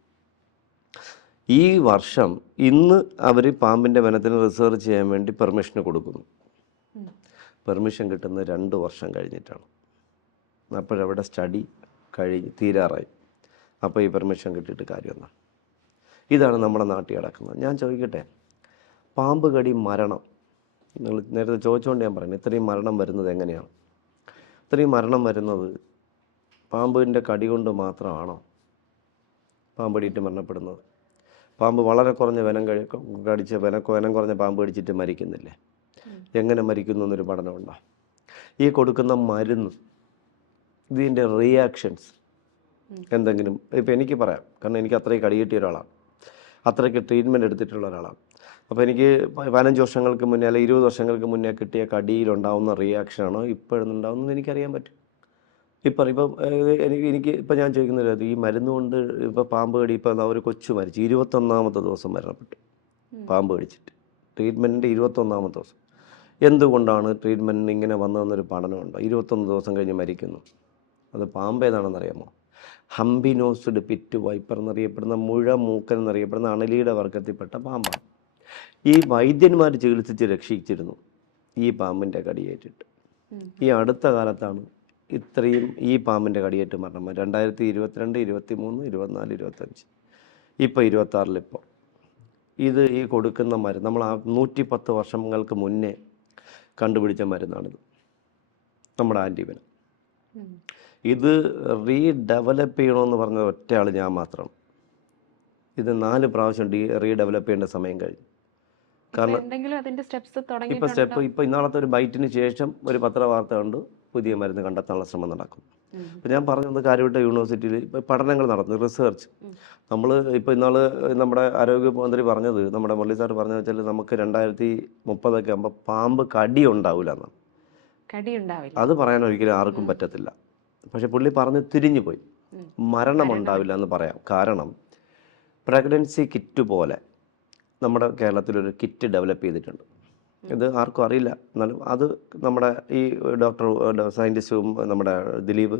ഈ വർഷം ഇന്ന് അവർ പാമ്പിൻ്റെ വനത്തിന് റിസർച്ച് ചെയ്യാൻ വേണ്ടി പെർമിഷൻ കൊടുക്കുന്നു. പെർമിഷൻ കിട്ടുന്നത് 2 വർഷം കഴിഞ്ഞിട്ടാണ്. അപ്പോഴവിടെ സ്റ്റഡി തീരാറായി. അപ്പോൾ ഈ പെർമിഷൻ കിട്ടിയിട്ട് കാര്യമൊന്നും. ഇതാണ് നമ്മുടെ നാട്ടിൽ നടക്കുന്നത്. ഞാൻ ചോദിക്കട്ടെ, പാമ്പ് കടി മരണം നിങ്ങൾ നേരത്തെ ചോദിച്ചുകൊണ്ട് ഞാൻ പറയുന്നത്, ഇത്രയും മരണം വരുന്നത് എങ്ങനെയാണ്? ഇത്രയും മരണം വരുന്നത് പാമ്പിൻ്റെ കടി കൊണ്ട് മാത്രമാണോ? പാമ്പ് കടിയിട്ട് മരണപ്പെടുന്നത്. പാമ്പ് വളരെ കുറഞ്ഞ കടിച്ച് വനം കുറഞ്ഞ പാമ്പ് കടിച്ചിട്ട് മരിക്കുന്നില്ലേ? എങ്ങനെ മരിക്കുന്നു എന്നൊരു പഠനമുണ്ടോ? ഈ കൊടുക്കുന്ന മരുന്ന്, ഇതിൻ്റെ റിയാക്ഷൻസ് എന്തെങ്കിലും ഇപ്പോൾ എനിക്ക് പറയാം, കാരണം എനിക്ക് അത്രയും കടി കിട്ടിയ ഒരാളാണ്, അത്രയ്ക്ക് ട്രീറ്റ്മെൻറ്റ് എടുത്തിട്ടുള്ള ഒരാളാണ്. അപ്പോൾ എനിക്ക് 15 വർഷങ്ങൾക്ക് മുന്നേ അല്ലെങ്കിൽ 20 വർഷങ്ങൾക്ക് മുന്നേ കിട്ടിയ കടിയിലുണ്ടാവുന്ന റിയാക്ഷനാണോ ഇപ്പോഴുണ്ടാവുന്നത് എനിക്കറിയാൻ പറ്റും. ഇപ്പം എനിക്ക് ഞാൻ ചോദിക്കുന്നത്, ഈ മരുന്ന് കൊണ്ട് ഇപ്പോൾ പാമ്പ് കടി, ഇപ്പോൾ ഒരു കൊച്ചു മരിച്ചു 21ാമത്തെ ദിവസം മരണപ്പെട്ടു പാമ്പ് കടിച്ചിട്ട്, ട്രീറ്റ്മെൻറ്റിൻ്റെ 21ാമത്തെ ദിവസം. എന്തുകൊണ്ടാണ് ട്രീറ്റ്മെൻറ്റിന് ഇങ്ങനെ വന്നതെന്നൊരു പഠനമുണ്ടോ? 21 ദിവസം കഴിഞ്ഞ് മരിക്കുന്നു. അത് പാമ്പ് ഏതാണെന്നറിയാമോ? ഹംബിനോസ്ഡ് പിറ്റ് വൈപ്പർ എന്നറിയപ്പെടുന്ന മൂക്കൻ എന്നറിയപ്പെടുന്ന അണലിയുടെ വർഗത്തിൽപ്പെട്ട പാമ്പാണ്. ഈ വൈദ്യന്മാർ ചികിത്സിച്ച് രക്ഷിച്ചിരുന്നു ഈ പാമ്പിൻ്റെ കടിയേറ്റിട്ട്. ഈ അടുത്ത കാലത്താണ് ഇത്രയും ഈ പാമ്പിൻ്റെ കടിയേറ്റ് മരണം. 2022, 23, 24, 25, ഇപ്പോൾ 26 ഇപ്പോൾ ഇത് ഈ കൊടുക്കുന്ന മരുന്ന് നമ്മൾ 110 വർഷങ്ങൾക്ക് മുന്നേ കണ്ടുപിടിച്ച മരുന്നാണിത്, നമ്മുടെ ആൻറ്റിവെനം. ഇത് റീഡെവലപ്പ് ചെയ്യണമെന്ന് പറഞ്ഞ ഒറ്റയാൾ ഞാൻ മാത്രം. ഇത് 4 പ്രാവശ്യം റീഡെവലപ്പ് ചെയ്യേണ്ട സമയം കഴിഞ്ഞു. കാരണം ഇപ്പോൾ ഇന്നാളത്തെ ഒരു ബൈറ്റിന് ശേഷം ഒരു പത്രവാർത്ത കണ്ടു, പുതിയ മരുന്ന് കണ്ടെത്താനുള്ള ശ്രമം നടക്കും. അപ്പോൾ ഞാൻ പറഞ്ഞത് കാര്യവട്ട യൂണിവേഴ്സിറ്റിയിൽ ഇപ്പോൾ പഠനങ്ങൾ നടത്തുന്നു, റിസർച്ച്. നമ്മൾ ഇപ്പോൾ ഇന്നാൾ നമ്മുടെ ആരോഗ്യമന്ത്രി പറഞ്ഞത്, നമ്മുടെ മുരളി സാർ പറഞ്ഞത് വെച്ചാൽ നമുക്ക് 2030 ആകുമ്പോൾ പാമ്പ് കടി ഉണ്ടാവില്ല എന്നാണ്. അത് പറയാൻ ഒരിക്കലും ആർക്കും പറ്റത്തില്ല. പക്ഷെ പുള്ളി പറഞ്ഞ് തിരിഞ്ഞു പോയി, മരണമുണ്ടാവില്ല എന്ന് പറയാം. കാരണം പ്രഗ്നൻസി കിറ്റ് പോലെ നമ്മുടെ കേരളത്തിലൊരു കിറ്റ് ഡെവലപ്പ് ചെയ്തിട്ടുണ്ട്. ഇത് ആർക്കും അറിയില്ല, എന്നാലും അത് നമ്മുടെ ഈ സയൻറ്റിസ്റ്റും നമ്മുടെ ദിലീപ്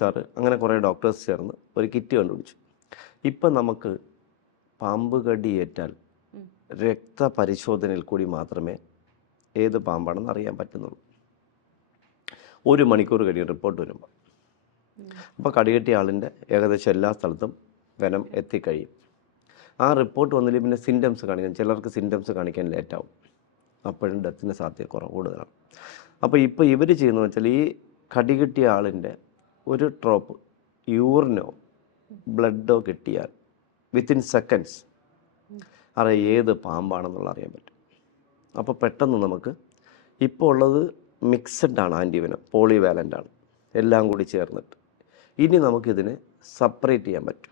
സാറ് അങ്ങനെ കുറേ ഡോക്ടേഴ്സ് ചേർന്ന് ഒരു കിറ്റ് കണ്ടുപിടിച്ചു. ഇപ്പം നമുക്ക് പാമ്പ് കടിയേറ്റാൽ രക്തപരിശോധനയിൽ കൂടി മാത്രമേ ഏത് പാമ്പാണെന്ന് അറിയാൻ പറ്റുന്നുള്ളൂ. 1 മണിക്കൂർ കഴിഞ്ഞ് റിപ്പോർട്ട് വരുമ്പോൾ അപ്പോൾ കടികെട്ടിയ ആളിൻ്റെ ഏകദേശം എല്ലാ സ്ഥലത്തും വെനം എത്തിക്കഴിയും. ആ റിപ്പോർട്ട് വന്നില്ല പിന്നെ സിംറ്റംസ് കാണിക്കാൻ, ചിലർക്ക് സിംറ്റംസ് കാണിക്കാൻ ലേറ്റാവും, അപ്പോഴും ഡെത്തിന് സാധ്യത കൂടുതലാണ്. അപ്പോൾ ഇപ്പോൾ ഇവർ ചെയ്യുന്നത് വെച്ചാൽ ഈ കടികിട്ടിയ ആളിൻ്റെ ഒരു ഡ്രോപ്പ് യൂറിനോ ബ്ലഡോ കിട്ടിയാൽ വിത്തിൻ സെക്കൻഡ്സ് അറിയാം ഏത് പാമ്പാണെന്നുള്ള അറിയാൻ പറ്റും. അപ്പോൾ പെട്ടെന്ന് നമുക്ക് ഇപ്പോൾ ഉള്ളത് മിക്സഡ് ആണ്, ആൻറ്റിവെനം പോളിവാലൻ്റ് ആണ്, എല്ലാം കൂടി ചേർന്നിട്ട്. ഇനി നമുക്കിതിനെ സെപ്പറേറ്റ് ചെയ്യാൻ പറ്റും.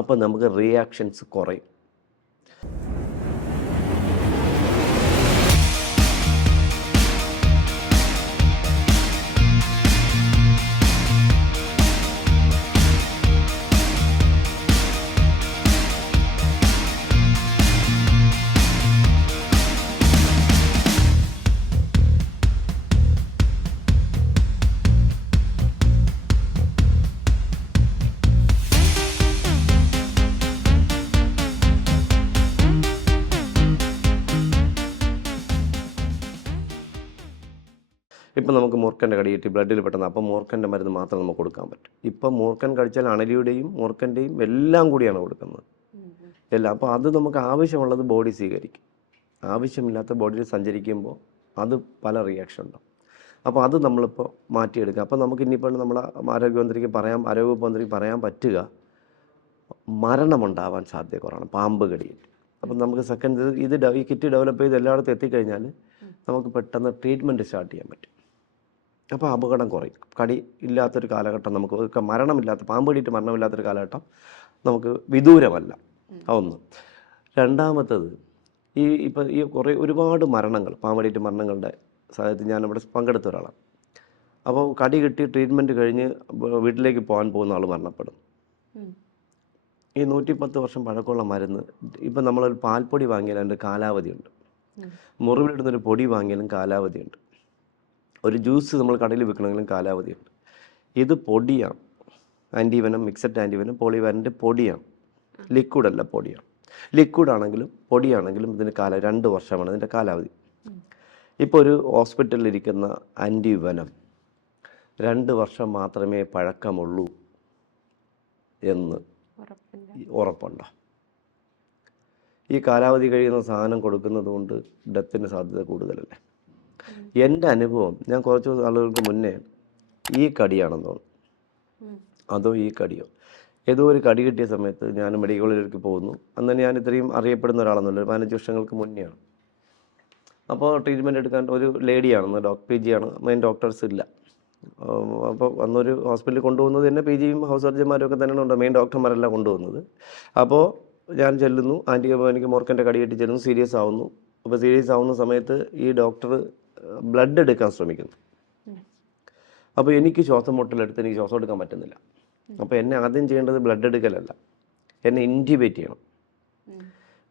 അപ്പോൾ നമുക്ക് റിയാക്ഷൻസ് കുറയും. ഇപ്പം നമുക്ക് മൂർക്കൻ്റെ കടിയേറ്റ് ബ്ലഡിൽ പെട്ടെന്ന്, അപ്പം മൂർക്കൻ്റെ മരുന്ന് മാത്രം നമുക്ക് കൊടുക്കാൻ പറ്റും. ഇപ്പം മൂർക്കൻ കടിച്ചാൽ അണലിയുടെയും മൂർക്കൻ്റെയും എല്ലാം കൂടിയാണ് കൊടുക്കുന്നത്, എല്ലാം. അപ്പോൾ അത് നമുക്ക് ആവശ്യമുള്ളത് ബോഡി സ്വീകരിക്കും, ആവശ്യമില്ലാത്ത ബോഡിയിൽ സഞ്ചരിക്കുമ്പോൾ അത് പല റിയാക്ഷൻ ഉണ്ടാവും. അപ്പോൾ അത് നമ്മളിപ്പോൾ മാറ്റിയെടുക്കുക. അപ്പോൾ നമുക്ക് ഇനിയിപ്പോൾ നമ്മുടെ ആരോഗ്യമന്ത്രിക്ക് പറയാൻ പറ്റുക മരണമുണ്ടാവാൻ സാധ്യത കുറവാണ് പാമ്പ് കടിയേറ്റ്. അപ്പം നമുക്ക് ഈ കിറ്റ് ഡെവലപ്പ് ചെയ്ത് എല്ലായിടത്തും എത്തിക്കഴിഞ്ഞാൽ നമുക്ക് പെട്ടെന്ന് ട്രീറ്റ്മെൻറ്റ് സ്റ്റാർട്ട് ചെയ്യാൻ പറ്റും. അപ്പോൾ അപകടം കുറയും. കടി ഇല്ലാത്തൊരു കാലഘട്ടം, നമുക്ക് പാമ്പ് കടിയിട്ട് മരണമില്ലാത്തൊരു കാലഘട്ടം നമുക്ക് വിദൂരമല്ല. ഒന്ന്. രണ്ടാമത്തത്, ഒരുപാട് മരണങ്ങൾ, പാമ്പ് കടിയിട്ട് മരണങ്ങളുടെ സാഹചര്യത്തിൽ ഞാനിവിടെ പങ്കെടുത്ത ഒരാളാണ്. അപ്പോൾ കടി കിട്ടി ട്രീറ്റ്മെൻറ്റ് കഴിഞ്ഞ് വീട്ടിലേക്ക് പോകാൻ പോകുന്ന ആൾ മരണപ്പെടും. ഈ 110 വർഷം പഴക്കമുള്ള മരുന്ന് ഇപ്പം നമ്മളൊരു പാൽപ്പൊടി വാങ്ങിയാൽ അതിൻ്റെ കാലാവധിയുണ്ട്, മുറിവിലിടുന്നൊരു പൊടി വാങ്ങിയാലും കാലാവധിയുണ്ട്, ഒരു ജ്യൂസ് നമ്മൾ കടയിൽ വിൽക്കണമെങ്കിലും കാലാവധിയുണ്ട്. ഇത് പൊടിയാണ്, ആൻറ്റിവെനം, മിക്സഡ് ആൻറ്റിവെനം പോളിവാലൻ്റ് പൊടിയാണ്, ലിക്വിഡല്ല പൊടിയാണ്. ലിക്വിഡാണെങ്കിലും പൊടിയാണെങ്കിലും ഇതിന് 2 വർഷമാണ് ഇതിൻ്റെ കാലാവധി. ഇപ്പോൾ ഒരു ഹോസ്പിറ്റലിൽ ഇരിക്കുന്ന ആൻറ്റിവെനം 2 വർഷം മാത്രമേ പഴക്കമുള്ളൂ എന്ന് ഉറപ്പുണ്ടോ? ഈ കാലാവധി കഴിയുന്ന സാധനം കൊടുക്കുന്നത് കൊണ്ട് ഡെത്തിന് സാധ്യത കൂടുതലല്ലേ? എൻ്റെ അനുഭവം, ഞാൻ കുറച്ച് ആളുകൾക്ക് മുന്നേ ഈ കടിയാണെന്ന് തോന്നുന്നു, അതോ ഈ കടിയോ, ഏതോ ഒരു കടി കിട്ടിയ സമയത്ത് ഞാൻ മെഡിക്കൽ കോളേജിലേക്ക് പോകുന്നു. അന്ന് തന്നെ ഞാൻ ഇത്രയും അറിയപ്പെടുന്ന ഒരാളൊന്നുമല്ല, ഒരു 15 വർഷങ്ങൾക്ക് മുന്നെയാണ്. അപ്പോൾ ട്രീറ്റ്മെൻറ്റ് എടുക്കാൻ ഒരു ലേഡിയാണ്, പി ജി ആണ്, മെയിൻ ഡോക്ടേഴ്സ് ഇല്ല. അപ്പോൾ അന്നൊരു ഹോസ്പിറ്റലിൽ കൊണ്ടുപോകുന്നത് തന്നെ പി ജിയും ഹൗസ് സർജന്മാരും ഒക്കെ തന്നെയാണ് ഉണ്ട്, മെയിൻ ഡോക്ടർമാരെല്ലാം കൊണ്ടുപോകുന്നത്. അപ്പോൾ ഞാൻ ചെല്ലുന്നു, ആൻറ്റി എനിക്ക് മൂർഖൻ്റെ കടി കിട്ടി ചെല്ലുന്നു, സീരിയസ് ആവുന്നു. അപ്പോൾ സീരിയസ് ആവുന്ന സമയത്ത് ഈ ഡോക്ടർ ബ്ലഡ് എടുക്കാൻ ശ്രമിക്കുന്നു. അപ്പോൾ എനിക്ക് ശ്വാസം മുട്ടലെടുത്ത് എനിക്ക് ശ്വാസം എടുക്കാൻ പറ്റുന്നില്ല. അപ്പോൾ എന്നെ ആദ്യം ചെയ്യേണ്ടത് ബ്ലഡ് എടുക്കലല്ല, എന്നെ ഇൻറ്റിബേറ്റ് ചെയ്യണം,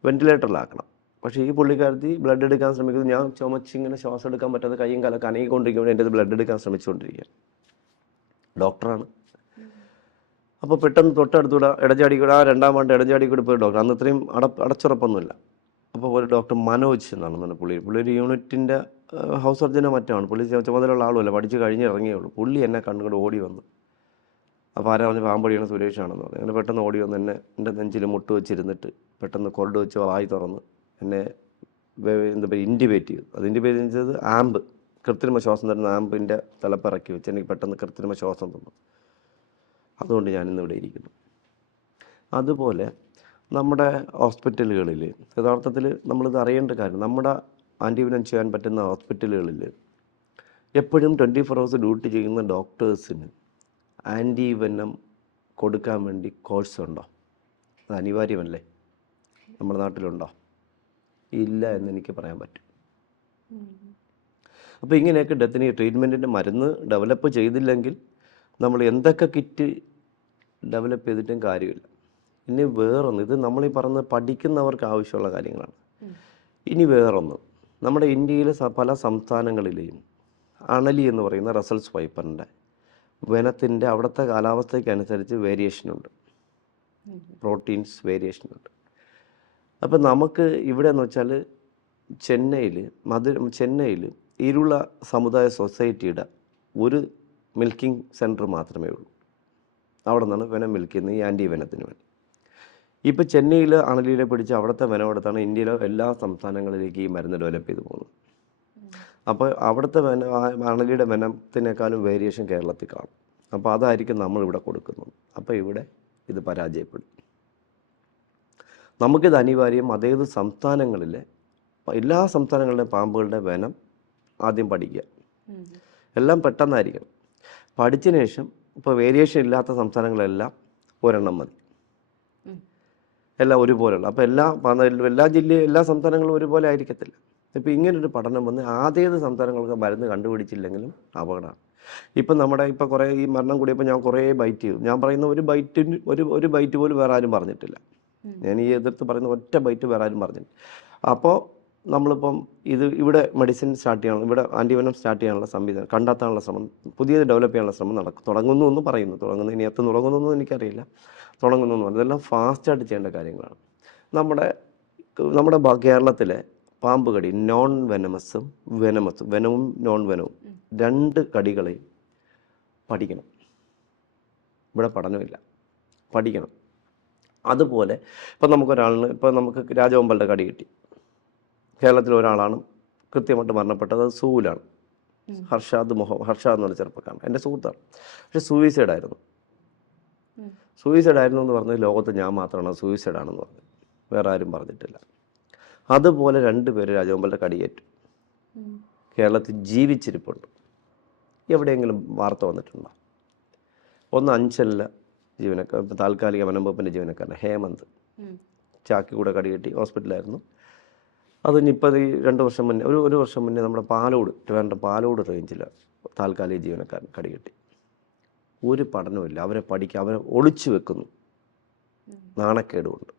വെൻറ്റിലേറ്ററിലാക്കണം. പക്ഷേ ഈ പുള്ളിക്കാരത്തി ബ്ലഡ് എടുക്കാൻ ശ്രമിക്കുന്നത്, ഞാൻ ചുമച്ചിങ്ങനെ ശ്വാസം എടുക്കാൻ പറ്റാതെ കൈയും കാലൊക്കെ അനങ്ങിക്കൊണ്ടിരിക്കുമ്പോൾ എൻ്റെ ബ്ലഡ് എടുക്കാൻ ശ്രമിച്ചുകൊണ്ടിരിക്കുക. ഡോക്ടറാണ്. അപ്പോൾ പെട്ടെന്ന് തൊട്ടടുത്തൂടെ ഇടചാടിക്കൂടെ, ആ 2ാം ആണ്ട് ഇടചാടിക്കൂടെ പോയി ഡോക്ടർ, അന്ന് ഇത്രയും അടച്ചുറപ്പൊന്നുമില്ല. അപ്പോൾ ഒരു ഡോക്ടർ മനോജ് എന്നാണ് പുള്ളി ഒരു യൂണിറ്റിൻ്റെ ഹൗസ് സർജനോ മറ്റാണ്. പുള്ളി ചുമതലയുള്ള ആളുമല്ല, പഠിച്ച് കഴിഞ്ഞ് ഇറങ്ങിയുള്ളൂ. പുള്ളി എന്നെ കണ്ടുകൊണ്ട് ഓടി വന്നു. അപ്പോൾ ആരാ പറഞ്ഞ് പാമ്പടിയാണ് സുരേഷാണെന്ന് പറഞ്ഞു. അങ്ങനെ പെട്ടെന്ന് ഓടി വന്ന് എന്നെ എൻ്റെ നെഞ്ചിൽ മുട്ട് വെച്ചിരുന്നിട്ട് പെട്ടെന്ന് കൊരട് വെച്ച് വായി തുറന്ന് എന്നെ എന്താ പറയുക ഇൻറ്റിബേറ്റ് ചെയ്തു. അത് ഇൻറ്റിബേറ്റ് ചെയ്തത് ആമ്പ്, കൃത്രിമ ശ്വാസം തരുന്ന ആമ്പിൻ്റെ തലപ്പിറക്കി വെച്ച് എനിക്ക് പെട്ടെന്ന് കൃത്രിമ ശ്വാസം തന്നു. അതുകൊണ്ട് ഞാനിന്നിവിടെ ഇരിക്കുന്നു. അതുപോലെ നമ്മുടെ ഹോസ്പിറ്റലുകളിൽ യഥാർത്ഥത്തിൽ നമ്മളിത് അറിയേണ്ട കാര്യം, നമ്മുടെ ആൻറ്റിവെനം ചെയ്യാൻ പറ്റുന്ന ഹോസ്പിറ്റലുകളിൽ എപ്പോഴും 24 hours ഡ്യൂട്ടി ചെയ്യുന്ന ഡോക്ടേഴ്സിന് ആൻറ്റിവെനം കൊടുക്കാൻ വേണ്ടി കോഴ്സ് ഉണ്ടോ? അത് അനിവാര്യമല്ലേ? നമ്മുടെ നാട്ടിലുണ്ടോ? ഇല്ല എന്നെനിക്ക് പറയാൻ പറ്റും. അപ്പോൾ ഇങ്ങനെയൊക്കെ ഡെത്തിന് ട്രീറ്റ്മെൻറ്റിൻ്റെ മരുന്ന് ഡെവലപ്പ് ചെയ്തില്ലെങ്കിൽ നമ്മൾ എന്തൊക്കെ കിറ്റ് ഡെവലപ്പ് ചെയ്തിട്ടും കാര്യമില്ല. ഇനി വേറൊന്ന്, ഇത് നമ്മളീ പറഞ്ഞ് പഠിക്കുന്നവർക്ക് ആവശ്യമുള്ള കാര്യങ്ങളാണ്. ഇനി വേറൊന്ന്, നമ്മുടെ ഇന്ത്യയിലെ പല സംസ്ഥാനങ്ങളിലെയും അണലി എന്ന് പറയുന്ന റസൽസ് വൈപ്പറിൻ്റെ വനത്തിൻ്റെ അവിടുത്തെ കാലാവസ്ഥയ്ക്കനുസരിച്ച് വേരിയേഷനുണ്ട്, പ്രോട്ടീൻസ് വേരിയേഷനുണ്ട്. അപ്പോൾ നമുക്ക് ഇവിടെ എന്ന് വെച്ചാൽ ചെന്നൈയിൽ ഇരുള സമുദായ സൊസൈറ്റിയുടെ ഒരു മിൽക്കിംഗ് സെൻറ്റർ മാത്രമേ ഉള്ളൂ. അവിടെ നിന്നാണ് വനം മിൽക്ക് ചെയ്യുന്നത് ഈ ആൻറ്റി വെനത്തിന് വേണ്ടി. ഇപ്പോൾ ചെന്നൈയിൽ അണലിയെ പിടിച്ച് അവിടുത്തെ വനം എടുത്താണ് ഇന്ത്യയിലെ എല്ലാ സംസ്ഥാനങ്ങളിലേക്ക് ഈ മരുന്ന് ഡെവലപ്പ് ചെയ്ത് പോകുന്നത്. അപ്പോൾ അവിടുത്തെ അണലിയുടെ വനത്തിനേക്കാളും വേരിയേഷൻ കേരളത്തിൽ കാണും. അപ്പോൾ അതായിരിക്കും നമ്മളിവിടെ കൊടുക്കുന്നത്. അപ്പോൾ ഇവിടെ ഇത് പരാജയപ്പെടും. നമുക്കിത് അനിവാര്യം. അതേത് സംസ്ഥാനങ്ങളിലെ എല്ലാ സംസ്ഥാനങ്ങളിലെ പാമ്പുകളുടെ വനം ആദ്യം പഠിക്കുക. എല്ലാം പെട്ടെന്നായിരിക്കണം. പഠിച്ചതിന് ശേഷം ഇപ്പോൾ വേരിയേഷൻ ഇല്ലാത്ത സംസ്ഥാനങ്ങളെല്ലാം ഒരെണ്ണം മതി, എല്ലാം ഒരുപോലെയുള്ള. അപ്പോൾ എല്ലാ ജില്ലയും എല്ലാ സംസ്ഥാനങ്ങളും ഒരുപോലെ ആയിരിക്കത്തില്ല. ഇപ്പോൾ ഇങ്ങനൊരു പഠനം വന്ന് ആദ്യത് സംസ്ഥാനങ്ങൾക്ക് മരുന്ന് കണ്ടുപിടിച്ചില്ലെങ്കിലും അപകടമാണ്. ഇപ്പം ഇപ്പോൾ കുറേ ഈ മരണം കൂടിയപ്പോൾ ഞാൻ കുറേ ബൈറ്റ് ചെയ്തു. ഞാൻ പറയുന്ന ഒരു ബൈറ്റ് പോലും വേറെ ആരും പറഞ്ഞിട്ടില്ല. ഞാൻ ഈ എതിർത്ത് പറയുന്ന ഒറ്റ ബൈറ്റ് വേറെ ആരും പറഞ്ഞിട്ടില്ല. അപ്പോൾ നമ്മളിപ്പം ഇവിടെ മെഡിസിൻ സ്റ്റാർട്ട് ചെയ്യണം, ഇവിടെ ആൻറ്റിവെനം സ്റ്റാർട്ട് ചെയ്യാനുള്ള സംവിധാനം കണ്ടെത്താനുള്ള ശ്രമം, പുതിയത് ഡെവലപ്പ് ചെയ്യാനുള്ള ശ്രമം തുടങ്ങുന്നു എന്ന് പറയുന്നു. ഇനി എത്ര തുടങ്ങുന്നൊന്നും എനിക്കറിയില്ല. തുടങ്ങുന്നു, അതെല്ലാം ഫാസ്റ്റായിട്ട് ചെയ്യേണ്ട കാര്യങ്ങളാണ്. നമ്മുടെ കേരളത്തിലെ പാമ്പ് കടി നോൺ വെനമസും വെനവും നോൺ വെനവും 2 കടികളെയും പഠിക്കണം. ഇവിടെ പഠനമില്ല, പഠിക്കണം. അതുപോലെ ഇപ്പം നമുക്ക് രാജവെമ്പലിൻ്റെ കടി കിട്ടി. കേരളത്തിലെ ഒരാളാണ് കൃത്യമായിട്ട് മരണപ്പെട്ടത്. അത് സൂവിലാണ്. ഹർഷാദ് എന്ന് പറഞ്ഞ ചെറുപ്പക്കാരൻ, എൻ്റെ സുഹൃത്താണ്. പക്ഷേ സൂയിസൈഡായിരുന്നു എന്ന് പറഞ്ഞത് ലോകത്ത് ഞാൻ മാത്രമാണ് സൂയിസൈഡാണെന്ന് പറഞ്ഞത്, വേറെ ആരും പറഞ്ഞിട്ടില്ല. അതുപോലെ 2 പേര് രാജവെമ്പലിൻ്റെ കടിയേറ്റു. കേരളത്തിൽ ജീവിച്ചിരിപ്പുണ്ട്. എവിടെയെങ്കിലും വാർത്ത വന്നിട്ടുണ്ടോ? ഒന്ന് അഞ്ചലിലെ താൽക്കാലിക വനം വകുപ്പിൻ്റെ ജീവനക്കാരൻ ഹേമന്ത് ചാക്കിക്കൂടെ കടികെട്ടി ഹോസ്പിറ്റലായിരുന്നു. അതിനിപ്പോൾ ഈ 2 വർഷം മുന്നേ ഒരു വർഷം മുന്നേ നമ്മുടെ പാലോട് റേഞ്ചിൽ താൽക്കാലിക ജീവനക്കാരൻ കടികെട്ടി. ഒരു പഠനമില്ല. അവരെ ഒളിച്ചു വെക്കുന്നു, നാണക്കേടുകൊണ്ട്.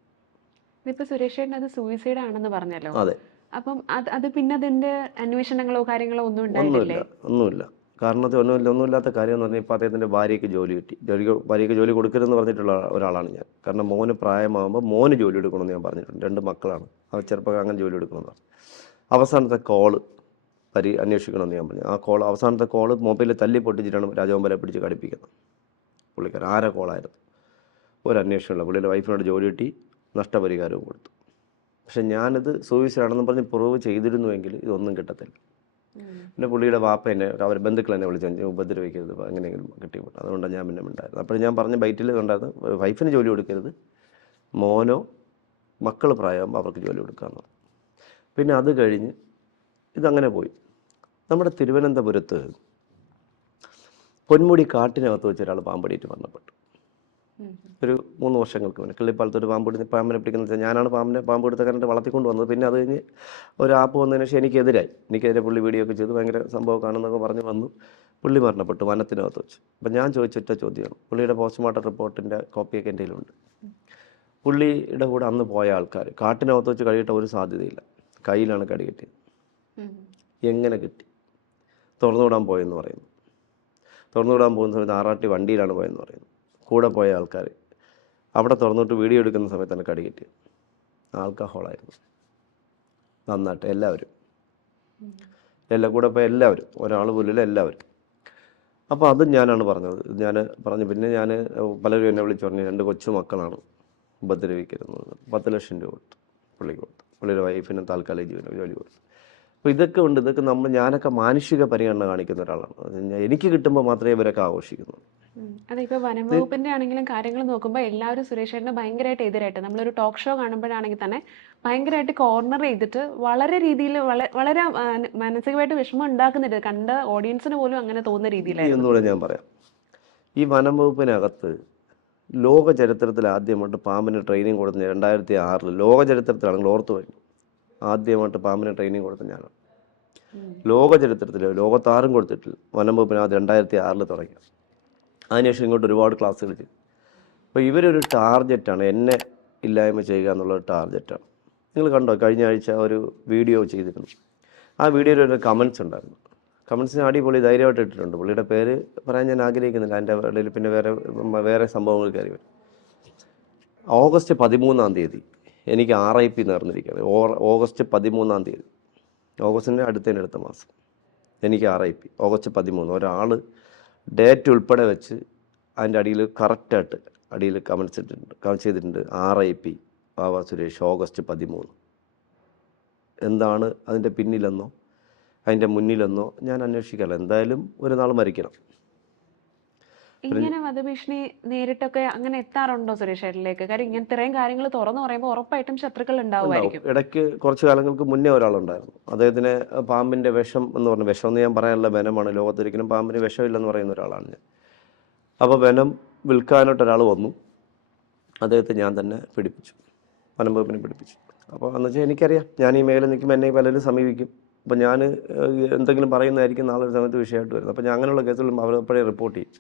ഇപ്പൊ സുരേഷ് അത് സൂയിസൈഡ് ആണെന്ന് പറഞ്ഞല്ലോ. അതെ. അപ്പം അത് പിന്നെ അതിന്റെ അന്വേഷണങ്ങളോ കാര്യങ്ങളോ ഒന്നും ഉണ്ടായിട്ടില്ലേ? ഒന്നുമില്ല. കാരണം ഒന്നുമില്ലാത്ത കാര്യം എന്ന് പറഞ്ഞാൽ ഇപ്പോൾ അദ്ദേഹത്തിൻ്റെ ഭാര്യയ്ക്ക് ജോലി കിട്ടി. ഭാര്യയ്ക്ക് ജോലി കൊടുക്കരുതെന്ന് പറഞ്ഞിട്ടുള്ള ഒരാളാണ് ഞാൻ. കാരണം മോന് പ്രായമാകുമ്പോൾ മോന് ജോലി എടുക്കണമെന്ന് ഞാൻ പറഞ്ഞിട്ടുണ്ട്. 2 മക്കളാണ്, അവർ ചെറുപ്പക്കാരൻ ജോലി എടുക്കണമെന്ന് പറഞ്ഞു. അവസാനത്തെ കോള് അന്വേഷിക്കണമെന്ന് ഞാൻ പറഞ്ഞു. അവസാനത്തെ കോള് മൊബൈലിൽ തല്ലി പൊട്ടിച്ചിട്ടാണ് രാജവെമ്പലെ പിടിച്ച് കടിപ്പിക്കുന്നത്. പുള്ളിക്കാരൻ ആരെ കോളായിരുന്നു, ഒരു അന്വേഷണമില്ല. പുള്ളിയുടെ വൈഫിനോട് ജോലി കിട്ടി, നഷ്ടപരിഹാരവും കൊടുത്തു. പക്ഷെ ഞാനിത് സൂയിസൈഡ് ആണെന്ന് പറഞ്ഞ് പ്രൂവ് ചെയ്തിരുന്നുവെങ്കിൽ ഇതൊന്നും കിട്ടത്തില്ല. പിന്നെ പുള്ളിയുടെ വാപ്പ എന്നെ അവർ ബന്ധുക്കൾ എന്നെ വിളിച്ചു ഉപദ്രവിക്കരുത് എങ്ങനെയെങ്കിലും കിട്ടിയപ്പോൾ അതുകൊണ്ടാണ് ഞാൻ പിന്നെ ഉണ്ടായിരുന്നത്. അപ്പോൾ ഞാൻ പറഞ്ഞ ബൈറ്റിൽ ഉണ്ടായിരുന്നു വൈഫിന് ജോലി കൊടുക്കരുത്, മോനോ മക്കൾ പ്രായമാകുമ്പോൾ അവർക്ക് ജോലി കൊടുക്കാമെന്ന്. പിന്നെ അത് കഴിഞ്ഞ് ഇതങ്ങനെ പോയി. നമ്മുടെ തിരുവനന്തപുരത്ത് പൊന്മുടി കാട്ടിനകത്ത് വെച്ച് ഒരാൾ പാമ്പടിയിട്ട് മരണപ്പെട്ടു. ഒരു 3 വർഷങ്ങൾക്ക് മുന്നേ കിള്ളിപ്പാലത്ത് ഒരു പാമ്പിനെ പിടിക്കുന്നത് ഞാനാണ് പാമ്പ് എടുത്ത കണ്ടിട്ട് വളർത്തിക്കൊണ്ട് വന്നത്. പിന്നെ അത് കഴിഞ്ഞ് ഒരു ആപ്പ് വന്നതിന് ശേഷം എനിക്കെതിരെ പുള്ളി വീഡിയോ ഒക്കെ ചെയ്ത് ഭയങ്കര സംഭവം കാണുന്നൊക്കെ പറഞ്ഞ് വന്നു. പുള്ളി മരണപ്പെട്ടു വനത്തിനകത്ത് വെച്ച്. അപ്പം ഞാൻ ചോദിച്ചൊറ്റ ചോദ്യമാണ്, പുള്ളിയുടെ പോസ്റ്റ്മോർട്ടം റിപ്പോർട്ടിൻ്റെ കോപ്പിയൊക്കെ എൻ്റെ കയ്യിലുണ്ട്. പുള്ളിയുടെ കൂടെ അന്ന് പോയ ആൾക്കാർ കാട്ടിനകത്ത് വെച്ച് കഴിയിട്ട ഒരു സാധ്യതയില്ല, കയ്യിലാണ് കടി കിട്ടിയത്. എങ്ങനെ കിട്ടി? തുറന്നുവിടാൻ പോയെന്ന് പറയുന്നു. തുറന്നുവിടാൻ പോകുന്ന സമയത്ത് ആറാട്ടി വണ്ടിയിലാണ് പോയെന്ന് പറയുന്നു. കൂടെ പോയ ആൾക്കാർ അവിടെ തുറന്നിട്ട് വീഡിയോ എടുക്കുന്ന സമയത്താണ് കടി കിട്ടിയത്. ആൽക്കഹോളായിരുന്നു നന്നായിട്ട് എല്ലാവരും കൂടെ പോയ എല്ലാവരും, ഒരാൾ പോലും എല്ലാവരും. അപ്പോൾ അത് ഞാനാണ് പറഞ്ഞത്. ഞാൻ പറഞ്ഞു. പിന്നെ ഞാൻ പലരും എന്നെ വിളിച്ചു പറഞ്ഞു 2 കൊച്ചു മക്കളാണ് ഉപദ്രവിക്കരുന്നത്. 10 ലക്ഷം രൂപ കൊടുത്തു പുള്ളിക്ക് കൊടുത്തു. പുള്ളിയുടെ വൈഫിന് താൽക്കാലിക ജോലി കൊടുത്തു. അപ്പോൾ ഇതൊക്കെ ഉണ്ട്. ഇതൊക്കെ ഞാനൊക്കെ മാനുഷിക പരിഗണന കാണിക്കുന്ന ഒരാളാണ്. എനിക്ക് കിട്ടുമ്പോൾ മാത്രമേ ഇവരൊക്കെ ആഘോഷിക്കുന്നു. അതെ, ഇപ്പൊ വനം വകുപ്പിന്റെ ആണെങ്കിലും കാര്യങ്ങൾ നോക്കുമ്പോൾ എല്ലാവരും സുരേഷ് ചേട്ടന് ഭയങ്കരമായിട്ട് എതിരായിട്ട് നമ്മളൊരു ടോക്ക് ഷോ കാണുമ്പോഴാണെങ്കിൽ തന്നെ ഭയങ്കരമായിട്ട് കോർണർ ചെയ്തിട്ട് വളരെ രീതിയിൽ വളരെ മാനസികമായിട്ട് വിഷമം ഉണ്ടാക്കുന്നുണ്ട്. കണ്ട ഓഡിയൻസിന് പോലും അങ്ങനെ തോന്നുന്ന രീതിയിലായിരുന്നു. എന്നുകൂടെ ഞാൻ പറയാം. ഈ വനം വകുപ്പിനകത്ത് ലോക ചരിത്രത്തിൽ ആദ്യമായിട്ട് പാമ്പിന് ട്രെയിനിങ് കൊടുത്ത 2006 ലോക ചരിത്രത്തിലാണെങ്കിൽ ഓർത്തു വരും. ആദ്യമായിട്ട് പാമ്പിന് ട്രെയിനിങ് കൊടുത്ത ഞാനാണ്. ലോക ചരിത്രത്തിൽ ലോകത്താരും കൊടുത്തിട്ടില്ല. വനം വകുപ്പിനകത്ത് 2006 തുടങ്ങി. അതിനുശേഷം ഇങ്ങോട്ട് ഒരുപാട് ക്ലാസ്സുകൾ ചെയ്തു. അപ്പോൾ ഇവരൊരു ടാർഗറ്റാണ്, എന്നെ ഇല്ലായ്മ ചെയ്യുക എന്നുള്ളൊരു ടാർഗറ്റാണ്. നിങ്ങൾ കണ്ടോ, കഴിഞ്ഞ ആഴ്ച ഒരു വീഡിയോ ചെയ്തിരുന്നു. ആ വീഡിയോയിൽ ഒരു കമൻസ് ഉണ്ടായിരുന്നു. കമൻസിന് അടിപൊളി ധൈര്യമായിട്ട് ഇട്ടിട്ടുണ്ട്. പുള്ളിയുടെ പേര് പറയാൻ ഞാൻ ആഗ്രഹിക്കുന്നില്ല. അതിൻ്റെ ഇടയിൽ പിന്നെ വേറെ സംഭവങ്ങൾ കയറി വരും. ഓഗസ്റ്റ് 13 എനിക്ക് RIP നേർന്നിരിക്കുകയാണ്. ഓഗസ്റ്റ് 13 ഓഗസ്റ്റിൻ്റെ അടുത്ത മാസം എനിക്ക് RIP. ഓഗസ്റ്റ് 13 ഒരാൾ ഡേറ്റ് ഉൾപ്പെടെ വെച്ച് അതിൻ്റെ അടിയിൽ കറക്റ്റായിട്ട് അടിയിൽ കമൻറ്റ് ചെയ്തിട്ടുണ്ട് RIP വാവ സുരേഷ് ഓഗസ്റ്റ് 13. എന്താണ് അതിൻ്റെ പിന്നിലെന്നോ അതിൻ്റെ മുന്നിലെന്നോ ഞാൻ അന്വേഷിക്കാറില്ല. എന്തായാലും ഒരു നാൾ മരിക്കണം. ഇങ്ങനെ വധഭീഷണി നേരിട്ടൊക്കെ അങ്ങനെ എത്താറുണ്ടോ സുരേഷ് ചേട്ടനിലേക്ക്? കാര്യം ഇങ്ങനെ ഇത്രയും കാര്യങ്ങൾ തുറന്നു പറയുമ്പോൾ ഉറപ്പായിട്ടും ശത്രുക്കൾ ഉണ്ടാവുമായിരിക്കും. ഇടയ്ക്ക് കുറച്ച് കാലങ്ങൾക്ക് മുന്നേ ഒരാളുണ്ടായിരുന്നു. അദ്ദേഹത്തിന് പാമ്പിൻ്റെ വിഷം എന്ന് പറഞ്ഞു, വിഷം എന്ന് ഞാൻ പറയാനുള്ള വെനമാണ്. ലോകത്തൊരിക്കലും പാമ്പിന് വിഷമില്ലെന്ന് പറയുന്ന ഒരാളാണ് ഞാൻ. അപ്പോൾ വെനം വിൽക്കാനായിട്ട് ഒരാൾ വന്നു. അദ്ദേഹത്തെ ഞാൻ തന്നെ പിടിപ്പിച്ചു, വനം വകുപ്പിനെ പിടിപ്പിച്ചു. അപ്പോൾ എന്ന് വെച്ചാൽ എനിക്കറിയാം, ഞാൻ ഈ മേഖല നിൽക്കുമ്പോൾ എന്നെ പലരും സമീപിക്കും. അപ്പോൾ ഞാൻ എന്തെങ്കിലും പറയുന്നതായിരിക്കും നാളെ ഒരു സമയത്ത് വിഷയമായിട്ട് വരുന്നത്. അപ്പോൾ ഞാൻ അങ്ങനെയുള്ള കേസുകളും അവർ എപ്പോഴേ റിപ്പോർട്ട് ചെയ്യും.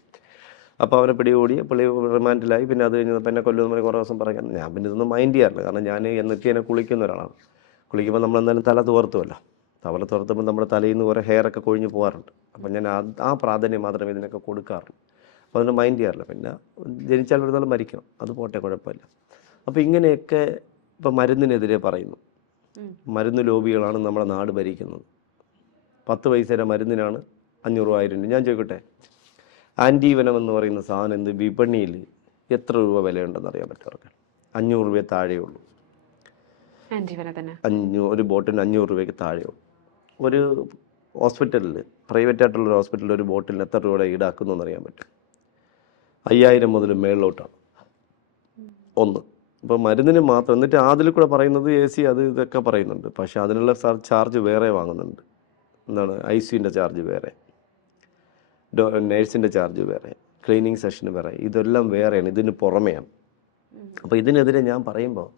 അപ്പോൾ അവരെ പിടികൂടി പുള്ളി റിമാൻഡിലായി. പിന്നെ അത് കഴിഞ്ഞപ്പോൾ എന്നെ കൊല്ലുന്ന കുറേ ദിവസം പറയാൻ ഞാൻ പിന്നെ ഇതൊന്നും മൈൻഡ് ചെയ്യാറില്ല. കാരണം ഞാൻ എന്നെ കുളിക്കുന്ന ഒരാളാണ്. കുളിക്കുമ്പോൾ നമ്മളെന്തായാലും തല തുവർത്തുമല്ലോ. തല തുവർത്തുമ്പോൾ നമ്മുടെ തലയിൽ നിന്ന് കുറേ ഹെയറൊക്കെ കൊഴിഞ്ഞ് പോകാറുണ്ട്. അപ്പം ഞാൻ ആ പ്രാധാന്യം മാത്രമേ ഇതിനൊക്കെ കൊടുക്കാറുള്ളൂ. അപ്പോൾ അതിന് മൈൻഡ് ചെയ്യാറില്ല. പിന്നെ ജനിച്ചാൽ ഒരു നാൾ മരിക്കണം, അത് പോട്ടെ, കുഴപ്പമില്ല. അപ്പോൾ ഇങ്ങനെയൊക്കെ ഇപ്പം മരുന്നിനെതിരെ പറയുന്നു. മരുന്ന് ലോബികളാണ് നമ്മുടെ നാട് ഭരിക്കുന്നത്. 10 പൈസയുടെ മരുന്നിനാണ് 500,000 രൂപ. ഞാൻ ചോദിക്കട്ടെ, ആൻറ്റിവെനം എന്ന് പറയുന്ന സാധനം എന്ത് വിപണിയിൽ എത്ര രൂപ വിലയുണ്ടെന്ന് അറിയാൻ പറ്റുമവർക്ക്? 500 രൂപയെ താഴെയുള്ളൂ. ഒരു ബോട്ടിന് 500 രൂപയ്ക്ക് താഴെയുള്ളൂ. ഒരു ഹോസ്പിറ്റലിൽ, പ്രൈവറ്റ് ആയിട്ടുള്ളൊരു ഹോസ്പിറ്റലിൽ ഒരു ബോട്ടിലിന് എത്ര രൂപയുടെ ഈടാക്കുന്നു എന്നറിയാൻ പറ്റും? 5000 മുതൽ മേളിലോട്ടാണ് ഒന്ന്. ഇപ്പോൾ മരുന്നിന് മാത്രം. എന്നിട്ട് അതിൽ കൂടെ പറയുന്നത് AC അത് ഇതൊക്കെ പറയുന്നുണ്ട്. പക്ഷേ അതിനുള്ള ചാർജ് വേറെ വാങ്ങുന്നുണ്ട്. എന്താണ്? ICUവിൻ്റെ ചാർജ് വേറെ, നേഴ്സിൻ്റെ ചാർജ് വേറെ, ക്ലീനിങ് സെഷന് വേറെ, ഇതെല്ലാം വേറെയാണ്, ഇതിന് പുറമെയാണ്. അപ്പോൾ ഇതിനെതിരെ ഞാൻ പറയുമ്പോൾ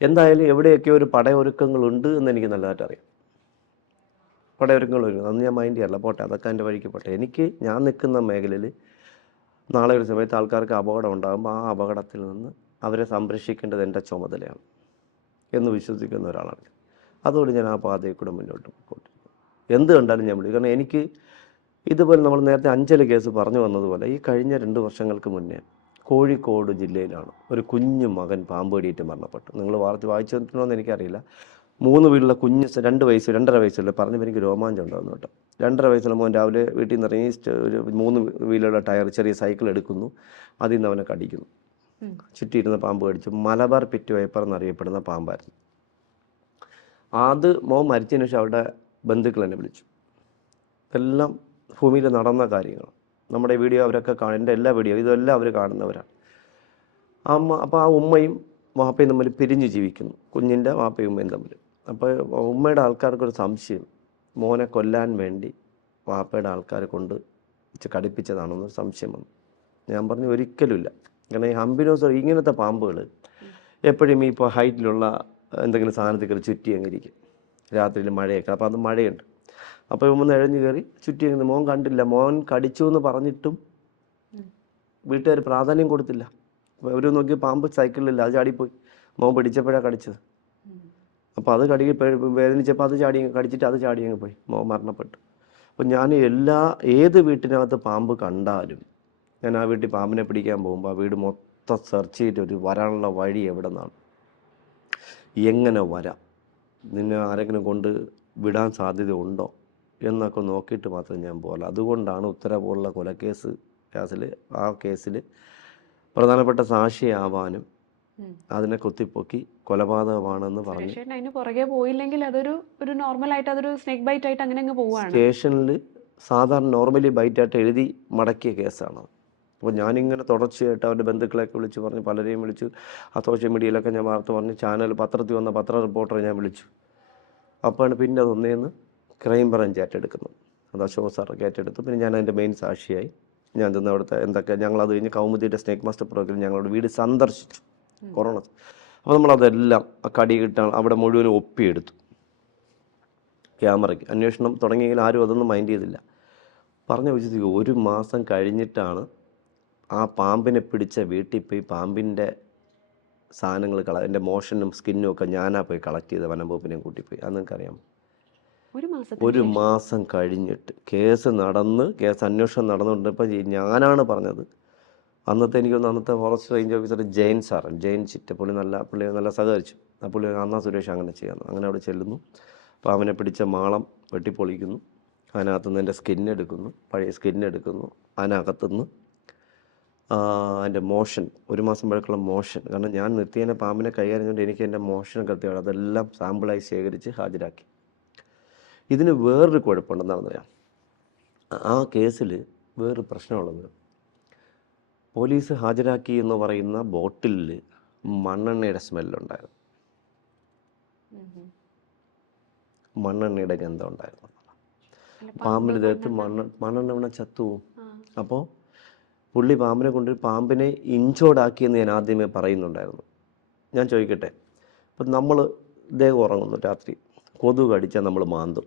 എന്തായാലും എവിടെയൊക്കെ ഒരു പടയൊരുക്കങ്ങളുണ്ട് എന്ന് എനിക്ക് നല്ലതായിട്ട് അറിയാം. പടയൊരുക്കങ്ങൾ വരും, അന്ന് ഞാൻ മൈൻഡ് ചെയ്യാറില്ല. പോട്ടെ, അതൊക്കെ എൻ്റെ വഴിക്ക് പോട്ടെ. ഞാൻ നിൽക്കുന്ന മേഖലയിൽ നാളെ ഒരു സമയത്ത് ആൾക്കാർക്ക് അപകടം ഉണ്ടാകുമ്പോൾ ആ അപകടത്തിൽ നിന്ന് അവരെ സംരക്ഷിക്കേണ്ടത് എൻ്റെ ചുമതലയാണ് എന്ന് വിശ്വസിക്കുന്ന ഒരാളാണ്. അതുകൊണ്ട് ഞാൻ ആ പാതയിൽ കൂടെ മുന്നോട്ട് പോയിക്കൊണ്ടിരിക്കും. എന്ത് കണ്ടാലും ഞാൻ വിളിക്കും. കാരണം എനിക്ക് ഇതുപോലെ നമ്മൾ നേരത്തെ അഞ്ചൽ കേസ് പറഞ്ഞു വന്നതുപോലെ ഈ കഴിഞ്ഞ 2 വർഷങ്ങൾക്ക് മുന്നേ കോഴിക്കോട് ജില്ലയിലാണ് ഒരു കുഞ്ഞു മകൻ പാമ്പ് കടിയേറ്റ് മരണപ്പെട്ടു. നിങ്ങൾ വായിച്ചിട്ടുണ്ടോ എന്ന് എനിക്കറിയില്ല. 3 വീട്ടിലെ കുഞ്ഞ് 2 വയസ്സ് 2.5 വയസ്സുള്ള പറഞ്ഞപ്പോൾ എനിക്ക് രോമാഞ്ചം ഉണ്ടാകുന്നു കേട്ടോ. 2.5 വയസ്സുള്ള മോൻ രാവിലെ വീട്ടിൽ നിന്ന് ഇറങ്ങി ഒരു 3 വീലുള്ള ടയർ ചെറിയ സൈക്കിൾ എടുക്കുന്നു. അതിൽ നിന്ന് അവനെ കടിക്കുന്നു. ചുറ്റിയിരുന്ന പാമ്പ് കടിച്ചു. മലബാർ പിറ്റ് വൈപ്പർ എന്നറിയപ്പെടുന്ന പാമ്പായിരുന്നു അത്. മോൻ മരിച്ചതിന് ശേഷം അവരുടെ ബന്ധുക്കൾ എന്നെ വിളിച്ചു. ഇതെല്ലാം ഭൂമിയിൽ നടന്ന കാര്യങ്ങൾ. നമ്മുടെ വീഡിയോ അവരൊക്കെ എൻ്റെ എല്ലാ വീഡിയോ ഇതെല്ലാം അവർ കാണുന്നവരാണ്. അപ്പോൾ ആ ഉമ്മയും വാപ്പയും തമ്മിൽ പിരിഞ്ഞ് ജീവിക്കുന്നു, കുഞ്ഞിൻ്റെ വാപ്പയും ഉമ്മയും തമ്മിൽ. അപ്പോൾ ഉമ്മയുടെ ആൾക്കാർക്കൊരു സംശയം, മോനെ കൊല്ലാൻ വേണ്ടി വാപ്പയുടെ ആൾക്കാർ കൊണ്ട് കടിപ്പിച്ചതാണെന്നൊരു സംശയം വന്നു. ഞാൻ പറഞ്ഞു ഒരിക്കലുമില്ല. കാരണം ഈ ഹംബിനോസ് ഇങ്ങനത്തെ പാമ്പുകൾ എപ്പോഴും ഇപ്പോൾ ഹൈറ്റിലുള്ള എന്തെങ്കിലും സാധനത്തിൽ കയറി ചുറ്റി അങ്ങിരിക്കും. രാത്രിയിൽ മഴയൊക്കെ, അപ്പോൾ അത് മഴയുണ്ട്. അപ്പോൾ ഒന്ന് ഇഴഞ്ഞു കയറി ചുറ്റി അങ്ങനെ മോൻ കണ്ടില്ല, മോൻ കടിച്ചു എന്ന് പറഞ്ഞിട്ടും വീട്ടുകാർ പ്രാധാന്യം കൊടുത്തില്ല. അപ്പോൾ അവർ നോക്കി പാമ്പ് സൈക്കിളിലില്ല, അത് ചാടിപ്പോയി. മോൻ പിടിച്ചപ്പോഴാണ് കടിച്ചത്. അപ്പോൾ അത് വേദനിച്ചപ്പോൾ അത് കടിച്ചിട്ട് അത് ചാടി അങ്ങ് പോയി, മോൻ മരണപ്പെട്ടു. അപ്പോൾ ഞാൻ ഏത് വീട്ടിനകത്ത് പാമ്പ് കണ്ടാലും ഞാൻ ആ വീട്ടിൽ പാമ്പിനെ പിടിക്കാൻ പോകുമ്പോൾ ആ വീട് മൊത്തം സെർച്ച് ചെയ്തിട്ട് ഒരു വരാനുള്ള വഴി എവിടെ നിന്നാണ്, എങ്ങനെ വരാം, നിന്നെ ആരെങ്കിലും കൊണ്ട് വിടാൻ സാധ്യത ഉണ്ടോ എന്നൊക്കെ നോക്കിയിട്ട് മാത്രമേ ഞാൻ പോകല. അതുകൊണ്ടാണ് ഉത്തര പോലുള്ള ആ കേസിൽ പ്രധാനപ്പെട്ട സാക്ഷിയാവാനും അതിനെ കുത്തിപ്പൊക്കി കൊലപാതകമാണെന്ന് പറഞ്ഞു അതിന് പുറകെ പോയില്ലെങ്കിൽ ഒരു നോർമലായിട്ട് അതൊരു സ്നേക്ക് ബൈറ്റ് ആയിട്ട് അങ്ങനെ അങ്ങ് പോവുകയാണ്. സ്റ്റേഷനിൽ സാധാരണ നോർമലി ബൈറ്റായിട്ട് എഴുതി മടക്കിയ കേസാണ്. അപ്പോൾ ഞാനിങ്ങനെ തുടർച്ചയായിട്ട് അവരുടെ ബന്ധുക്കളെയൊക്കെ വിളിച്ച് പറഞ്ഞ്, പലരെയും വിളിച്ചു. ആ സോഷ്യൽ മീഡിയയിലൊക്കെ ഞാൻ വാർത്ത പറഞ്ഞ്, പത്രത്തിൽ വന്ന പത്ര റിപ്പോർട്ടറെ ഞാൻ വിളിച്ചു. അപ്പോഴാണ് പിന്നെ അതൊന്നേന്ന് ക്രൈം ബ്രാഞ്ച് ഏറ്റെടുക്കുന്നത്. അത് അശോക് സാറൊക്കെ ഏറ്റെടുത്തു. പിന്നെ ഞാൻ അതിൻ്റെ മെയിൻ സാക്ഷിയായി. ഞാൻ ചെന്ന് അവിടുത്തെ എന്തൊക്കെ ഞങ്ങളത് കഴിഞ്ഞ് കൗമുദിയുടെ സ്നേക്ക് മാസ്റ്റർ പ്രോഗ്രാം ഞങ്ങളുടെ വീട് സന്ദർശിച്ചു, കൊറോണ. അപ്പോൾ നമ്മളതെല്ലാം ആ കടി കിട്ടാൻ അവിടെ മുഴുവനും ഒപ്പിയെടുത്തു ക്യാമറയ്ക്ക്. അന്വേഷണം തുടങ്ങിയെങ്കിൽ ആരും അതൊന്നും മൈൻഡ് ചെയ്തില്ല. പറഞ്ഞ വിശ്വസിക്കുക, 1 മാസം കഴിഞ്ഞിട്ടാണ് ആ പാമ്പിനെ പിടിച്ച വീട്ടിൽ പോയി പാമ്പിൻ്റെ സാധനങ്ങൾ എൻ്റെ മോഷനും സ്കിന്നും ഒക്കെ ഞാനാ പോയി കളക്ട് ചെയ്ത് വനംവകുപ്പിനെയും കൂട്ടിപ്പോയി. അത് നിങ്ങൾക്കറിയാമോ? 1 മാസം കഴിഞ്ഞിട്ട് കേസ് അന്വേഷണം നടന്നുകൊണ്ടിരുന്നപ്പോൾ ഞാനാണ് പറഞ്ഞത്. അന്നത്തെ ഫോറസ്റ്റ് റേഞ്ച് ഓഫീസർ ജെയിൻ ചിറ്റ പുള്ളി നല്ല സഹകരിച്ചു. ആ പുള്ളി അന്നാ സുരേഷ് അങ്ങനെ ചെയ്യാമെന്ന്. അങ്ങനെ അവിടെ ചെല്ലുന്നു, പാമ്പിനെ പിടിച്ച മാളം വെട്ടിപ്പൊളിക്കുന്നു, അതിനകത്തുനിന്ന് എൻ്റെ സ്കിന്നെടുക്കുന്നു, പഴയ സ്കിന്നെടുക്കുന്നു, അതിനകത്തുനിന്ന് എൻ്റെ മോഷൻ 1 മാസം പഴക്കമുള്ള മോഷൻ, കാരണം ഞാൻ നിത്യേന പാമ്പിനെ കൈകാര്യം കൊണ്ട് എനിക്ക് എൻ്റെ മോഷൻ കൃത്യമാണ്, അതെല്ലാം സാമ്പിളായി ശേഖരിച്ച് ഹാജരാക്കി. ഇതിന് വേറൊരു കുഴപ്പമുണ്ടെന്നാണ് പറയാം. ആ കേസിൽ വേറൊരു പ്രശ്നമുള്ളത്, പോലീസ് ഹാജരാക്കി എന്ന് പറയുന്ന ബോട്ടിലിൽ മണ്ണെണ്ണയുടെ സ്മെല്ലുണ്ടായിരുന്നു, മണ്ണെണ്ണയുടെ ഗന്ധം ഉണ്ടായിരുന്നു. പാമ്പിൻ്റെ ദേഹത്ത് മണ്ണെണ്ണ വീണ ചത്തുവും. അപ്പോൾ പുള്ളി പാമ്പിനെ കൊണ്ട് പാമ്പിനെ ഇഞ്ചോടാക്കിയെന്ന് ഞാൻ ആദ്യമേ പറയുന്നുണ്ടായിരുന്നു. ഞാൻ ചോദിക്കട്ടെ, ഇപ്പം നമ്മൾ ദേഹം ഉറങ്ങുന്നു, രാത്രി കൊതുക് കടിച്ചാൽ നമ്മൾ മാന്തും.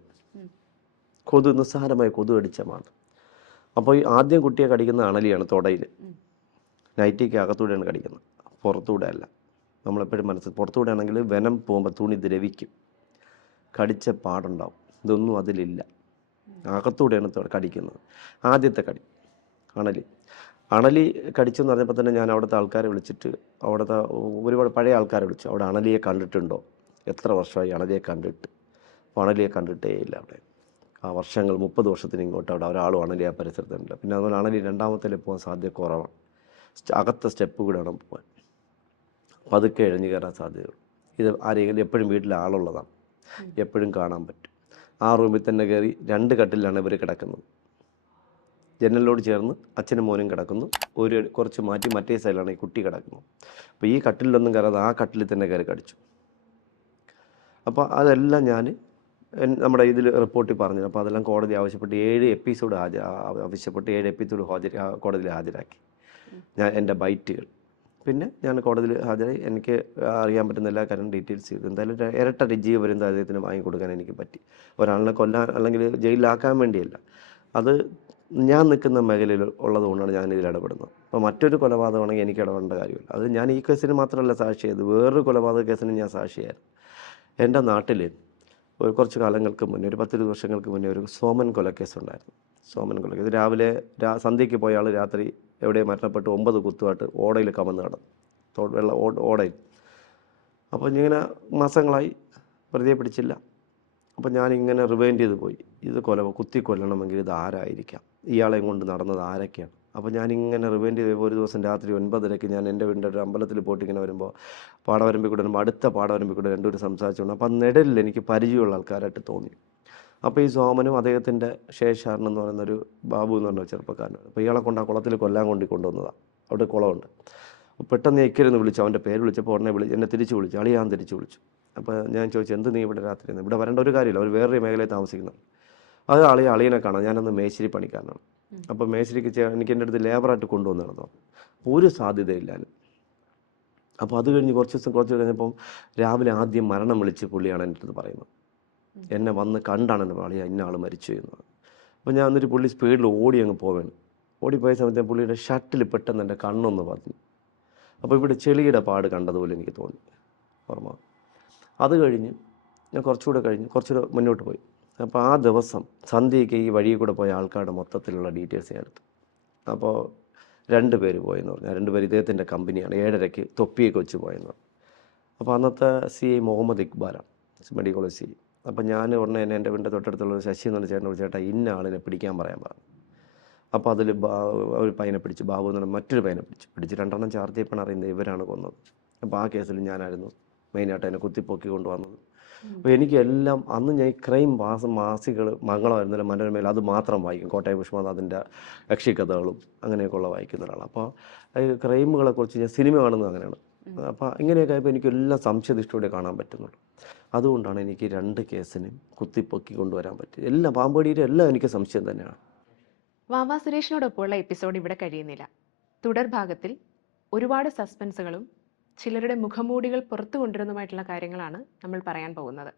നിസ്സാരമായി കൊതുക് കടിച്ചാൽ മാന്തും. അപ്പോൾ ഈ ആദ്യം കുട്ടിയെ കടിക്കുന്ന അണലിയാണ് തുടയിൽ, നൈറ്റിക്ക് അകത്തൂടെയാണ് കടിക്കുന്നത്, പുറത്തൂടെ അല്ല. നമ്മളെപ്പോഴും പുറത്തൂടെ ആണെങ്കിൽ വെനം പോകുമ്പോൾ തുണി ദ്രവിക്കും, കടിച്ച പാടുണ്ടാവും. ഇതൊന്നും അതിലില്ല, അകത്തൂടെയാണ് കടിക്കുന്നത്. ആദ്യത്തെ കടി അണലി കടിച്ചെന്ന് പറഞ്ഞപ്പോൾ തന്നെ ഞാൻ അവിടുത്തെ ആൾക്കാരെ വിളിച്ചിട്ട്, അവിടുത്തെ ഒരുപാട് പഴയ ആൾക്കാരെ വിളിച്ചു. അവിടെ അണലിയെ കണ്ടിട്ടുണ്ടോ, എത്ര വർഷമായി അണലിയെ കണ്ടിട്ട്? അപ്പോൾ അണലിയെ കണ്ടിട്ടേ ഇല്ല അവിടെ. ആ വർഷങ്ങൾ 30 വർഷത്തിന് ഇങ്ങോട്ട് അവിടെ ഒരാളും അണലി ആ പരിസരത്തുണ്ട്. പിന്നെ അതുപോലെ അണലി രണ്ടാമത്തേൽ പോകാൻ സാധ്യത കുറവാണ്. അകത്തെ സ്റ്റെപ്പ് കൂടെ വേണം പോകാൻ, പതുക്കെ എഴഞ്ഞു കയറാൻ സാധ്യതയുള്ളൂ. ഇത് ആരെങ്കിലും എപ്പോഴും വീട്ടിൽ ആളുള്ളതാണ്, എപ്പോഴും കാണാൻ പറ്റും. ആ റൂമിൽ തന്നെ കയറി 2 കട്ടിലാണ് ഇവർ കിടക്കുന്നത്. ജനലിനോട് ചേർന്ന് അച്ഛനും മോനും കിടക്കുന്നു, കുറച്ച് മാറ്റി മറ്റേ സൈഡിലാണ് ഈ കുട്ടി കിടക്കുന്നത്. അപ്പോൾ ഈ കട്ടിലൊന്നും കയറാതെ ആ കട്ടിലിൽ തന്നെ കയറി കടിച്ചു. അപ്പോൾ അതെല്ലാം ഞാൻ നമ്മുടെ ഇതിൽ റിപ്പോർട്ടിൽ പറഞ്ഞു. അപ്പോൾ അതെല്ലാം കോടതി ആവശ്യപ്പെട്ട് 7 എപ്പിസോഡ് കോടതിയിൽ ഹാജരാക്കി ഞാൻ എൻ്റെ ബൈറ്റുകൾ. പിന്നെ ഞാൻ കോടതിയിൽ ഹാജരായി. എനിക്ക് അറിയാൻ പറ്റുന്ന എല്ലാ കാര്യം ഡീറ്റെയിൽസ് ചെയ്തു. എന്തായാലും ഇരട്ട ജീവപര്യന്തം അദ്ദേഹത്തിന് വാങ്ങിക്കൊടുക്കാൻ എനിക്ക് പറ്റി. ഒരാളിനെ കൊല്ലാൻ അല്ലെങ്കിൽ ജയിലിലാക്കാൻ വേണ്ടിയല്ല, അത് ഞാൻ നിൽക്കുന്ന മേഖലയിൽ ഉള്ളതുകൊണ്ടാണ് ഞാൻ ഇതിൽ ഇടപെടുന്നത്. അപ്പോൾ മറ്റൊരു കൊലപാതകമാണെങ്കിൽ എനിക്ക് ഇടപെടേണ്ട കാര്യമില്ല. അത് ഞാൻ ഈ കേസിന് മാത്രമല്ല സാക്ഷിയായത്, വേറൊരു കൊലപാതക കേസിന് ഞാൻ സാക്ഷിയായിരുന്നു. എൻ്റെ നാട്ടിൽ കുറച്ച് കാലങ്ങൾക്ക് മുന്നേ, ഒരു 10-20 വർഷങ്ങൾക്ക് മുന്നേ ഒരു സോമൻ കൊലക്കേസുണ്ടായിരുന്നു. സോമൻ കൊലക്കേസ് രാവിലെ സന്ധ്യയ്ക്ക് പോയ ആൾ രാത്രി എവിടെ മരണപ്പെട്ട് 9 കുത്തുമായിട്ട് ഓടയിൽ കമന്ന് കിടന്നു, ഓടയിൽ. അപ്പോൾ ഇങ്ങനെ മാസങ്ങളായി പ്രതിയെ പിടിച്ചില്ല. അപ്പോൾ ഞാനിങ്ങനെ റിവൈൻഡ് ചെയ്ത് പോയി, ഇത് കുത്തിക്കൊല്ലണമെങ്കിൽ ഇത് ആരായിരിക്കാം, ഇയാളെയും കൊണ്ട് നടന്നത് ആരൊക്കെയാണ്. അപ്പോൾ ഞാനിങ്ങനെ റിവൈൻഡ് ചെയ്ത് ഒരു ദിവസം രാത്രി 9:30 ഞാൻ എൻ്റെ വീടിൻ്റെ ഒരു അമ്പലത്തിൽ പോയിട്ട് ഇങ്ങനെ വരുമ്പോൾ പാടവരമ്പിൽ കൂടെ വരുമ്പോൾ അടുത്ത പാടവരമ്പിൽ കൂടെ രണ്ടുപേരും സംസാരിച്ചുകൊണ്ട്, അപ്പോൾ നെടലിൽ എനിക്ക് പരിചയമുള്ള ആൾക്കാരായിട്ട് തോന്നി. അപ്പോൾ ഈ സോമനും അദ്ദേഹത്തിൻ്റെ ശേഷാരൻ എന്ന് പറയുന്നൊരു ബാബു എന്ന് പറഞ്ഞ ചെറുപ്പക്കാരനാണ്. അപ്പോൾ ഇയാളെ കൊണ്ട് ആ കുളത്തിൽ കൊല്ലാൻ കൊണ്ടുവന്നതാണ്. അവിടെ കുളമുണ്ട്. പെട്ടെന്ന് എക്കരുന്ന് വിളിച്ചു, അവൻ്റെ പേര് വിളിച്ചപ്പോൾ ഉടനെ എന്നെ തിരിച്ച് വിളിച്ചു, അളിയാൻ തിരിച്ച് വിളിച്ചു. അപ്പോൾ ഞാൻ ചോദിച്ചു, എന്ത് നീ ഇവിടെ രാത്രി ഇവിടെ വരേണ്ട ഒരു കാര്യമില്ല, അവർ വേറൊരു മേഖലയിൽ താമസിക്കുന്നത്. അത് അളിയനെ കാണാം, ഞാനന്ന് മേശിരി പണിക്കാരനാണ്. അപ്പോൾ മേശിരിക്ക് എനിക്ക് എൻ്റെ അടുത്ത് ലേബറായിട്ട് കൊണ്ടുവന്ന് നടന്നു. ഒരു സാധ്യതയില്ലാലും. അപ്പോൾ അത് കഴിഞ്ഞ് കുറച്ച് കഴിഞ്ഞപ്പം രാവിലെ ആദ്യം മരണം വിളിച്ച് പുള്ളിയാണ് എൻ്റെ അടുത്ത് പറയുന്നത്. എന്നെ വന്ന് കണ്ടാണ് എൻ്റെ അളിയ ഇന്ന ആൾ മരിച്ചു എന്നത്. അപ്പോൾ ഞാൻ എന്നിട്ട് പുള്ളി സ്പീഡിൽ ഓടി അങ്ങ് പോവേണ്. ഓടിപ്പോയ സമയത്ത് പുള്ളിയുടെ ഷർട്ടിൽ പെട്ടെന്ന് എൻ്റെ കണ്ണൊന്ന് പതിഞ്ഞു. അപ്പോൾ ഇവിടെ ചെളിയുടെ പാട് കണ്ടതുപോലെ എനിക്ക് തോന്നി, ഓർമ്മ. അത് കഴിഞ്ഞ് ഞാൻ കുറച്ചുകൂടെ മുന്നോട്ട് പോയി. അപ്പോൾ ആ ദിവസം സന്ധ്യയ്ക്ക് ഈ വഴിയിൽ കൂടെ പോയ ആൾക്കാരുടെ മൊത്തത്തിലുള്ള ഡീറ്റെയിൽസ് ഞാൻ എടുത്തു. അപ്പോൾ 2 പേര് പോയെന്ന് പറഞ്ഞു. 2 പേര് ഇദ്ദേഹത്തിൻ്റെ കമ്പനിയാണ്, 7:30 തൊപ്പിയൊക്കെ വെച്ച് പോയെന്ന് പറഞ്ഞു. അപ്പോൾ അന്നത്തെ CI മുഹമ്മദ് ഇക്ബാലാണ്, മെഡിക്കൽ കോളേജ് CI. അപ്പോൾ ഞാൻ ഉടനെ എൻ്റെ വീടിൻ്റെ തൊട്ടടുത്തുള്ള ഒരു ശശി എന്ന് പറഞ്ഞ ചേട്ടനോട്, ചേട്ടാ ഇന്ന ആളിനെ പിടിക്കാൻ പറയാൻ പറഞ്ഞു. അപ്പോൾ അതിൽ ഒരു പയ്യനെ പിടിച്ചു, ബാബു എന്ന് പറഞ്ഞാൽ മറ്റൊരു പയ്യനെ പിടിച്ച് 2 എണ്ണം ചാർജ് ചെയ്യപ്പെടാൻ അറിയുന്നത് ഇവരാണ് കൊന്നത്. അപ്പോൾ ആ കേസിൽ ഞാനായിരുന്നു മെയിനായിട്ട് അതിനെ കുത്തിപ്പൊക്കി കൊണ്ടുവന്നത്. അപ്പോൾ എനിക്കെല്ലാം അന്ന് ഞാൻ ഈ ക്രൈം മാസികൾ മംഗളമായിരുന്നില്ല, മനോരമയിൽ അത് മാത്രം വായിക്കും. കോട്ടയം വിശ്വനാഥിൻ്റെ യക്ഷിക്കഥകളും അങ്ങനെയൊക്കെയുള്ള വായിക്കുന്ന ഒരാളാണ്. അപ്പോൾ ഈ ക്രൈമുകളെക്കുറിച്ച് ഞാൻ സിനിമ കാണുന്നത് അങ്ങനെയാണ്. അപ്പോൾ ഇങ്ങനെയൊക്കെ ആയപ്പോൾ എനിക്കെല്ലാം സംശയദൃഷ്ടിയോടെ കാണാൻ പറ്റുന്നുള്ളൂ. അതുകൊണ്ടാണ് എനിക്ക് 2 കേസിനും കുത്തിപ്പൊക്കി കൊണ്ടുവരാൻ പറ്റിയത്. എല്ലാം പാമ്പടിയുടെ എല്ലാം എനിക്ക് സംശയം തന്നെയാണ്. വാവാ സുരേഷിനോടൊപ്പമുള്ള എപ്പിസോഡ് ഇവിടെ കഴിയുന്നില്ല. തുടർഭാഗത്തിൽ ഒരുപാട് സസ്പെൻസുകളും ചിലരുടെ മുഖംമൂടികൾ പുറത്തു കൊണ്ടുവരുന്നതുമായിട്ടുള്ള കാര്യങ്ങളാണ് നമ്മൾ പറയാൻ പോകുന്നത്.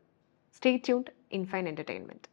Stay tuned. ഇൻഫൈൻ എൻ്റർടൈൻമെൻറ്റ്.